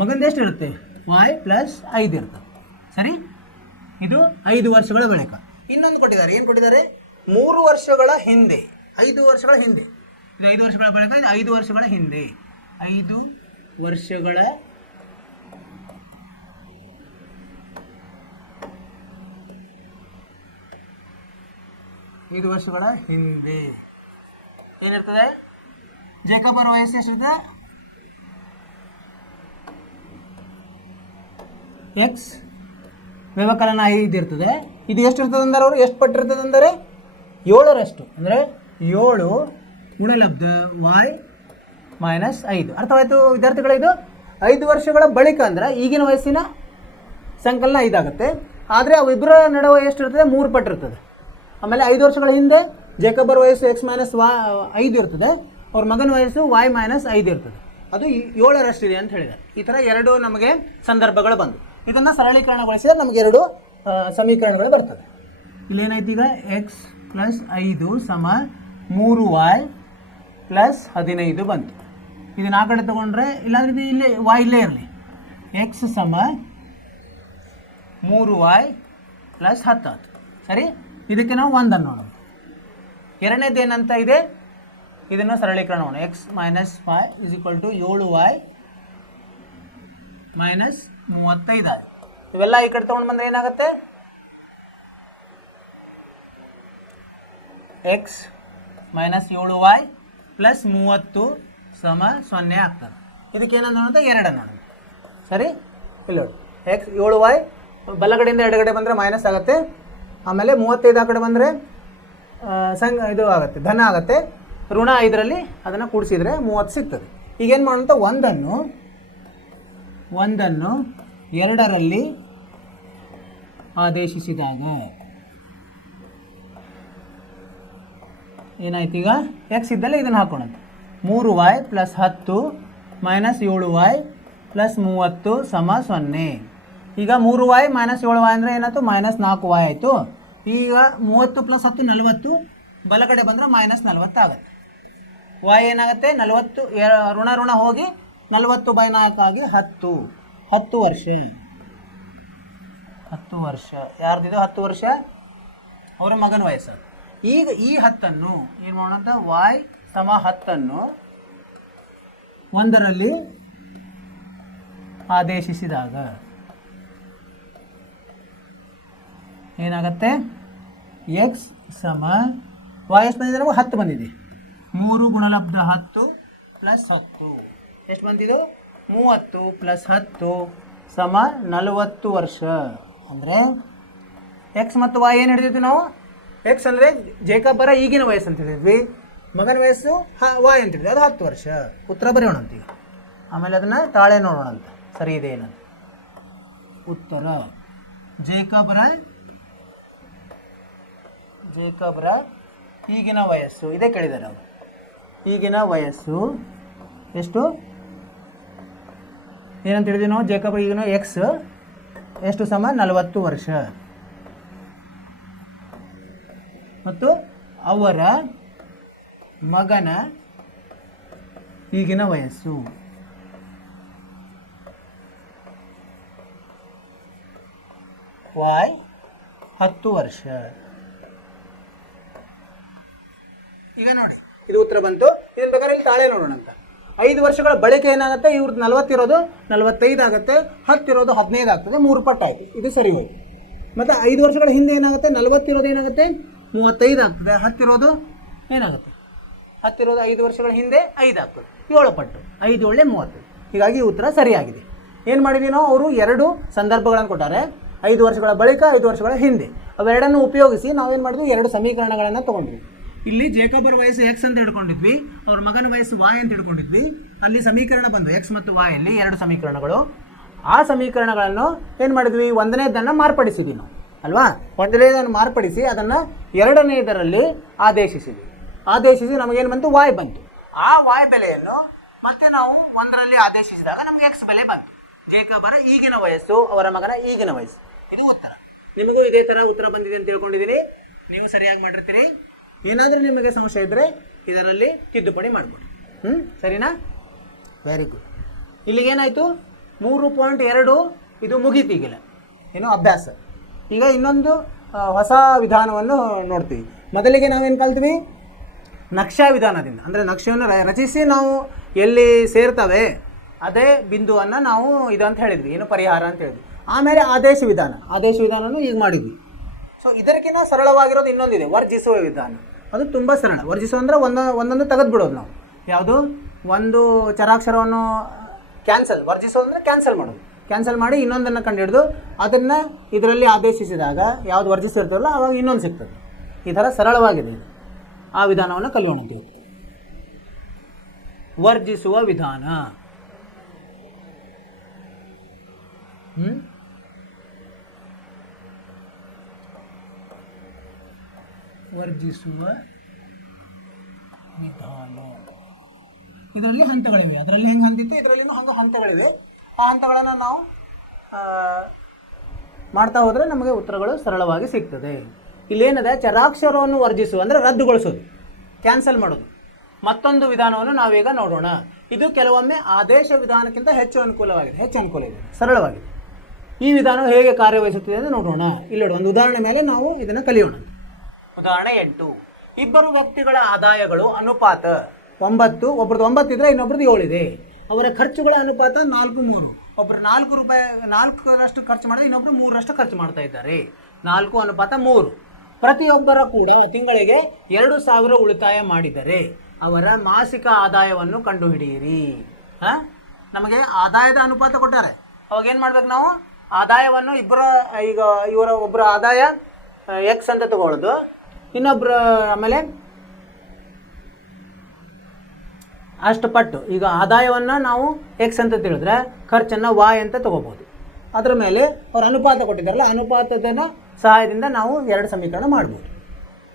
ಮಗಂದು ಎಷ್ಟು ಇರುತ್ತೆ? ವಾಯ್ ಪ್ಲಸ್ 5 ಇರುತ್ತೆ. ಸರಿ, ಇದು 5 ವರ್ಷಗಳ ಬಳಿಕ. ಇನ್ನೊಂದು ಕೊಟ್ಟಿದ್ದಾರೆ. ಏನು ಕೊಟ್ಟಿದ್ದಾರೆ? 3 ವರ್ಷಗಳ ಹಿಂದೆ. 5 ವರ್ಷಗಳ ಹಿಂದೆ. ಇದು 5 ವರ್ಷಗಳ ಬಳಿಕ, ಇದು 5 ವರ್ಷಗಳ ಹಿಂದೆ. 5 ವರ್ಷಗಳ ಹಿಂದೆ ಏನಿರ್ತದೆ? ಜೇಕಬರ ವಯಸ್ಸು ಎಷ್ಟಿರ್ತದೆ? ಎಕ್ಸ್ ವ್ಯವಕಲನ 5 ಇರ್ತದೆ. ಇದು ಎಷ್ಟು ಇರ್ತದೆ ಅಂದರೆ ಅವರು ಎಷ್ಟು ಪಟ್ಟಿರ್ತದೆ ಅಂದರೆ 7ರಷ್ಟು ಅಂದರೆ 7 ಗುಣಲಬ್ಧ ವಾಯ್ ಮೈನಸ್ 5. ಅರ್ಥವಾಯಿತು ವಿದ್ಯಾರ್ಥಿಗಳ? ಇದು 5 ವರ್ಷಗಳ ಬಳಿಕ ಅಂದರೆ ಈಗಿನ ವಯಸ್ಸಿನ ಸಂಕಲನ 5 ಆಗುತ್ತೆ. ಆದರೆ ಅವಿಬ್ಬರ ನಡುವೆ ಎಷ್ಟಿರ್ತದೆ? 3 ಪಟ್ಟಿರ್ತದೆ. ಆಮೇಲೆ 5 ವರ್ಷಗಳ ಹಿಂದೆ ಜೇಕಬರ ವಯಸ್ಸು ಎಕ್ಸ್ ಮೈನಸ್ 5 ಇರ್ತದೆ. ಅವ್ರ ಮಗನ ವಯಸ್ಸು ವಾಯ್ ಮೈನಸ್ 5 ಇರ್ತದೆ. ಅದು 7ರಷ್ಟಿದೆ ಅಂತ ಹೇಳಿದ್ದಾರೆ. ಈ ಥರ 2 ನಮಗೆ ಸಂದರ್ಭಗಳು ಬಂದು ಇದನ್ನು ಸರಳೀಕರಣಗೊಳಿಸಿದರೆ ನಮಗೆ 2 ಸಮೀಕರಣಗಳು ಬರ್ತದೆ. ಇಲ್ಲೇನಾಯ್ತು ಈಗ? ಎಕ್ಸ್ ಪ್ಲಸ್ 5 ಸಮ 3y ಪ್ಲಸ್ 15 ಬಂತು. ಇದನ್ನು ಆ ಕಡೆ ತೊಗೊಂಡ್ರೆ, ಇಲ್ಲಾಂದ್ರೆ ಇದು ಇಲ್ಲೇ ವಾಯ್ ಇಲ್ಲೇ ಇರಲಿ. ಎಕ್ಸ್ ಸಮ 3y ಪ್ಲಸ್ 10 ಆಯ್ತು. ಸರಿ, ಇದಕ್ಕೆ ನಾವು 1 ಅನ್ನೋಣ. ಎರಡನೇದು ಏನಂತ ಇದೆ? ಇದನ್ನು ಸರಳೀಕರಣ ಮಾಡೋಣ. X minus 5 is equal to 7y minus 35 ಆಯ್ತು. ಇವೆಲ್ಲ ಈ ಕಡೆ ತೊಗೊಂಡು ಬಂದರೆ ಏನಾಗುತ್ತೆ? ಎಕ್ಸ್ ಮೈನಸ್ 7y ಪ್ಲಸ್ 30 ಸಮ 0 ಆಗ್ತದೆ. ಇದಕ್ಕೆ ಏನಂತ ನೋಡುತ್ತೆ? 2 ಅನ್ನೋಣ. ಸರಿ, ಇಲ್ಲ ನೋಡಿ. ಎಕ್ಸ್ 7y ಬಲಗಡೆಯಿಂದ ಎಡಗಡೆ ಬಂದರೆ ಮೈನಸ್ ಆಗುತ್ತೆ. ಆಮೇಲೆ 35 ಆ ಕಡೆ ಬಂದರೆ ಇದು ಆಗುತ್ತೆ, ಧನ ಆಗುತ್ತೆ. ಋಣ 5ರಲ್ಲಿ ಅದನ್ನು ಕೂಡಿಸಿದರೆ 30 ಸಿಗ್ತದೆ. ಈಗೇನು ಮಾಡೋಂಥ? ಒಂದನ್ನು 2ರಲ್ಲಿ ಆದೇಶಿಸಿದಾಗ ಏನಾಯ್ತು? ಈಗ ಎಕ್ಸ್ ಇದ್ದಲ್ಲೇ ಇದನ್ನು ಹಾಕೋಣಂತ. 3y plus 10 minus 7y plus 30 ಸಮ 0. ಈಗ 3y ಮೈನಸ್ 7y ಅಂದರೆ ಏನಾಯ್ತು? ಮೈನಸ್ 4y ಆಯಿತು. ಈಗ 30 ಪ್ಲಸ್ 10 40, ಬಲಗಡೆ ಬಂದರೆ ಮೈನಸ್ 40 ಆಗುತ್ತೆ. y ಏನಾಗುತ್ತೆ? 40 ಋಣ ಹೋಗಿ 40/4 ಆಗಿ 10 ವರ್ಷ. 10 ವರ್ಷ. ಯಾರ್ದಿದು 10 ವರ್ಷ? ಅವರ ಮಗನ ವಯಸ್ಸು. ಈಗ ಈ 10 ಏನು ಮಾಡೋಣ, y ಸಮ 10 ಒಂದರಲ್ಲಿ ಆದೇಶಿಸಿದಾಗ ಏನಾಗುತ್ತೆ, ಎಕ್ಸ್ ಸಮ y ಎಷ್ಟು ಬಂದಿದೆ, ನಮಗೆ 10 ಬಂದಿದೆ. 3 ಗುಣಲಬ್ಧ 10 ಪ್ಲಸ್ 10 ಎಷ್ಟು ಬಂದಿದ್ದು, 30 ಪ್ಲಸ್ 10 ಸಮ 40 ವರ್ಷ. ಅಂದರೆ ಎಕ್ಸ್ ಮತ್ತು y ಏನು ಹಿಡಿದಿದ್ವಿ ನಾವು, ಎಕ್ಸ್ ಅಂದರೆ ಜೇಕಬ್ಬರ ಈಗಿನ ವಯಸ್ಸು ಅಂತ ಹೇಳಿದ್ವಿ, ಮಗನ ವಯಸ್ಸು y ಅಂತ ಹೇಳಿದ್ವಿ, ಅದು 10 ವರ್ಷ. ಉತ್ತರ ಬರೆಯೋಣ ಅಂತೀಗ, ಆಮೇಲೆ ಅದನ್ನು ತಾಳೆ ನೋಡೋಣ ಅಂತ ಸರಿ ಇದೆ ಏನಂತ. ಉತ್ತರ ಜೇಕಬ್ರ ಈಗಿನ ವಯಸ್ಸು ಇದೇ ಕೇಳಿದ್ದಾರೆ ಅವರು. ಈಗಿನ ವಯಸ್ಸು ಎಷ್ಟು ಏನಂತ ಹೇಳಿದ್ವಿ ನಾವು, ಜೇಕಬ್ರ ಈಗಿನ ಎಕ್ಸ್ ಎಷ್ಟು ಸಮ 40 ವರ್ಷ. ಮತ್ತು ಅವರ ಮಗನ ಈಗಿನ ವಯಸ್ಸು y 10 ವರ್ಷ. ಈಗ ನೋಡಿ ಇದು ಉತ್ತರ ಬಂತು. ಇದನ್ನ ಬೇಕಾದ್ರೆ ಇಲ್ಲಿ ತಾಳೆ ನೋಡೋಣ ಅಂತ. 5 ವರ್ಷಗಳ ಬಳಿಕ ಏನಾಗುತ್ತೆ, ಇವ್ರದ್ದು 40 ಇರೋದು 45 ಆಗುತ್ತೆ, 10 ಇರೋದು 15 ಆಗ್ತದೆ, 3 ಪಟ್ಟು ಆಯಿತು, ಇದು ಸರಿ ಹೋಯ್ತು. ಮತ್ತು 5 ವರ್ಷಗಳ ಹಿಂದೆ ಏನಾಗುತ್ತೆ, 40 ಇರೋದು ಏನಾಗುತ್ತೆ 35 ಆಗ್ತದೆ, 10 ಇರೋದು ಏನಾಗುತ್ತೆ, 10 ಇರೋದು 5 ವರ್ಷಗಳ ಹಿಂದೆ 5 ಆಗ್ತದೆ, 7 ಪಟ್ಟು, 5 7 30. ಹೀಗಾಗಿ ಉತ್ತರ ಸರಿಯಾಗಿದೆ. ಏನು ಮಾಡಿದ್ವಿ ನಾವು, ಅವರು 2 ಸಂದರ್ಭಗಳನ್ನು ಕೊಟ್ಟಾರೆ, 5 ವರ್ಷಗಳ ಬಳಿಕ 5 ವರ್ಷಗಳ ಹಿಂದೆ. ಅವೆರಡನ್ನು ಉಪಯೋಗಿಸಿ ನಾವೇನು ಮಾಡಿದ್ವಿ, 2 ಸಮೀಕರಣಗಳನ್ನು ತೊಗೊಂಡ್ವಿ. ಇಲ್ಲಿ ಜೇಕಬರ್ ವಯಸ್ಸು ಎಕ್ಸ್ ಅಂತ ಹಿಡ್ಕೊಂಡಿದ್ವಿ, ಅವ್ರ ಮಗನ ವಯಸ್ಸು y ಅಂತ ಹಿಡ್ಕೊಂಡಿದ್ವಿ. ಅಲ್ಲಿ ಸಮೀಕರಣ ಬಂದು ಎಕ್ಸ್ ಮತ್ತು y ಅಲ್ಲಿ 2 ಸಮೀಕರಣಗಳು. ಆ ಸಮೀಕರಣಗಳನ್ನು ಏನು ಮಾಡಿದ್ವಿ, ಒಂದನೇದನ್ನು ಮಾರ್ಪಡಿಸಿದ್ವಿ ನಾವು ಅಲ್ವಾ. ಒಂದನೇದನ್ನು ಮಾರ್ಪಡಿಸಿ ಅದನ್ನು ಎರಡನೇದರಲ್ಲಿ ಆದೇಶಿಸಿ ನಮಗೇನು ಬಂತು, y ಬಂತು. ಆ y ಬೆಲೆಯನ್ನು ಮತ್ತೆ ನಾವು ಒಂದರಲ್ಲಿ ಆದೇಶಿಸಿದಾಗ ನಮಗೆ ಎಕ್ಸ್ ಬೆಲೆ ಬಂತು. ಜೇಕಬರ ಈಗಿನ ವಯಸ್ಸು, ಅವರ ಮಗನ ಈಗಿನ ವಯಸ್ಸು, ಇದು ಉತ್ತರ. ನಿಮಗೂ ಇದೇ ಥರ ಉತ್ತರ ಬಂದಿದೆ ಅಂತ ತಿಳ್ಕೊಂಡಿದ್ದೀನಿ. ನೀವು ಸರಿಯಾಗಿ ಮಾಡಿರ್ತೀರಿ. ಏನಾದರೂ ನಿಮಗೆ ಸಮಸ್ಯೆ ಇದ್ದರೆ ಇದರಲ್ಲಿ ತಿದ್ದುಪಡಿ ಮಾಡಿಬಿಡಿ. ಸರಿನಾ? Very good. ಇಲ್ಲಿಗೇನಾಯಿತು, 3.2 ಇದು ಮುಗೀತು. ಈಗಿಲ್ಲ ಏನು ಅಭ್ಯಾಸ. ಈಗ ಇನ್ನೊಂದು ಹೊಸ ವಿಧಾನವನ್ನು ನೋಡ್ತೀವಿ. ಮೊದಲಿಗೆ ನಾವೇನು ಕಲ್ತೀವಿ, ನಕ್ಷಾ ವಿಧಾನದಿಂದ, ಅಂದರೆ ನಕ್ಷೆಯನ್ನು ರಚಿಸಿ ನಾವು ಎಲ್ಲಿ ಸೇರ್ತವೆ ಅದೇ ಬಿಂದುವನ್ನು ನಾವು ಇದು ಅಂತ ಹೇಳಿದ್ವಿ, ಏನು ಪರಿಹಾರ ಅಂತ ಹೇಳಿದ್ವಿ. ಆಮೇಲೆ ಆದೇಶ ವಿಧಾನನೂ ಈಗ ಮಾಡಿದ್ವಿ. ಸೊ ಇದಕ್ಕಿಂತ ಸರಳವಾಗಿರೋದು ಇನ್ನೊಂದಿದೆ, ವರ್ಜಿಸುವ ವಿಧಾನ. ಅದು ತುಂಬ ಸರಳ. ವರ್ಜಿಸುವ ಅಂದರೆ ಒಂದೊಂದು ತೆಗೆದು ಬಿಡೋದು ನಾವು. ಯಾವುದು, ಒಂದು ಚರಾಕ್ಷರವನ್ನು ವರ್ಜಿಸೋದು ಅಂದರೆ ಕ್ಯಾನ್ಸಲ್ ಮಾಡಿ ಇನ್ನೊಂದನ್ನು ಕಂಡುಹಿಡಿದು ಅದನ್ನು ಇದರಲ್ಲಿ ಆದೇಶಿಸಿದಾಗ ಯಾವುದು ವರ್ಜಿಸಿರ್ತವಲ್ಲ ಆವಾಗ ಇನ್ನೊಂದು ಸಿಗ್ತದೆ. ಈ ಥರ ಸರಳವಾಗಿದೆ. ಆ ವಿಧಾನವನ್ನು ಕಲಿಯೋಣ ಅಂತ. ವರ್ಜಿಸುವ ವಿಧಾನ. ವರ್ಜಿಸುವ ವಿಧಾನ. ಇದರಲ್ಲಿ ಹಂತಗಳಿವೆ. ಅದರಲ್ಲಿ ಹೆಂಗೆ ಹಂತಿತ್ತು, ಇದರಲ್ಲಿನೂ ಹಂಗೆ ಹಂತಗಳಿವೆ. ಆ ಹಂತಗಳನ್ನು ನಾವು ಮಾಡ್ತಾ ಹೋದರೆ ನಮಗೆ ಉತ್ತರಗಳು ಸರಳವಾಗಿ ಸಿಗ್ತದೆ. ಇಲ್ಲೇನದೆ, ಚರಾಕ್ಷರವನ್ನು ವರ್ಜಿಸುವ ಅಂದರೆ ರದ್ದುಗೊಳಿಸೋದು, ಕ್ಯಾನ್ಸಲ್ ಮಾಡೋದು. ಮತ್ತೊಂದು ವಿಧಾನವನ್ನು ನಾವೀಗ ನೋಡೋಣ. ಇದು ಕೆಲವೊಮ್ಮೆ ಆದೇಶ ವಿಧಾನಕ್ಕಿಂತ ಹೆಚ್ಚು ಅನುಕೂಲ ಇದೆ, ಸರಳವಾಗಿದೆ. ಈ ವಿಧಾನವು ಹೇಗೆ ಕಾರ್ಯವಹಿಸುತ್ತದೆ ಅಂತ ನೋಡೋಣ. ಇಲ್ಲಿ ಒಂದು ಉದಾಹರಣೆ ಮೇಲೆ ನಾವು ಇದನ್ನು ಕಲಿಯೋಣ. ಉದಾಹರಣೆ 8. ಇಬ್ಬರು ವ್ಯಕ್ತಿಗಳ ಆದಾಯಗಳು ಅನುಪಾತ 9. ಒಬ್ರದ್ದು 9 ಇದ್ದರೆ ಇನ್ನೊಬ್ರದ್ದು 7 ಇದೆ. ಅವರ ಖರ್ಚುಗಳ ಅನುಪಾತ 4:3. ಒಬ್ಬರು 4 ಖರ್ಚು ಮಾಡಿದ್ರೆ ಇನ್ನೊಬ್ರು 3 ಖರ್ಚು ಮಾಡ್ತಾ ಇದ್ದಾರೆ. 4:3. ಪ್ರತಿಯೊಬ್ಬರ ಕೂಡ ತಿಂಗಳಿಗೆ 2,000 ಉಳಿತಾಯ ಮಾಡಿದರೆ ಅವರ ಮಾಸಿಕ ಆದಾಯವನ್ನು ಕಂಡುಹಿಡಿಯಿರಿ. ನಮಗೆ ಆದಾಯದ ಅನುಪಾತ ಕೊಟ್ಟಾರೆ. ಅವಾಗ ಏನು ಮಾಡ್ಬೇಕು ನಾವು, ಆದಾಯವನ್ನು ಇವರ ಒಬ್ಬರ ಆದಾಯ ಎಕ್ಸ್ ಅಂತ ತಗೊಳ್ಳೋದು, ಇನ್ನೊಬ್ಬರ ಆಮೇಲೆ ಅಷ್ಟು ಪಟ್ಟು. ಈಗ ಆದಾಯವನ್ನು ನಾವು ಎಕ್ಸ್ ಅಂತ ತಿಳಿದ್ರೆ ಖರ್ಚನ್ನು y ಅಂತ ತಗೋಬೋದು. ಅದರ ಮೇಲೆ ಅವ್ರು ಅನುಪಾತ ಕೊಟ್ಟಿದ್ದಾರಲ್ಲ, ಅನುಪಾತದ ಸಹಾಯದಿಂದ ನಾವು 2 ಸಮೀಕರಣ ಮಾಡ್ಬೋದು.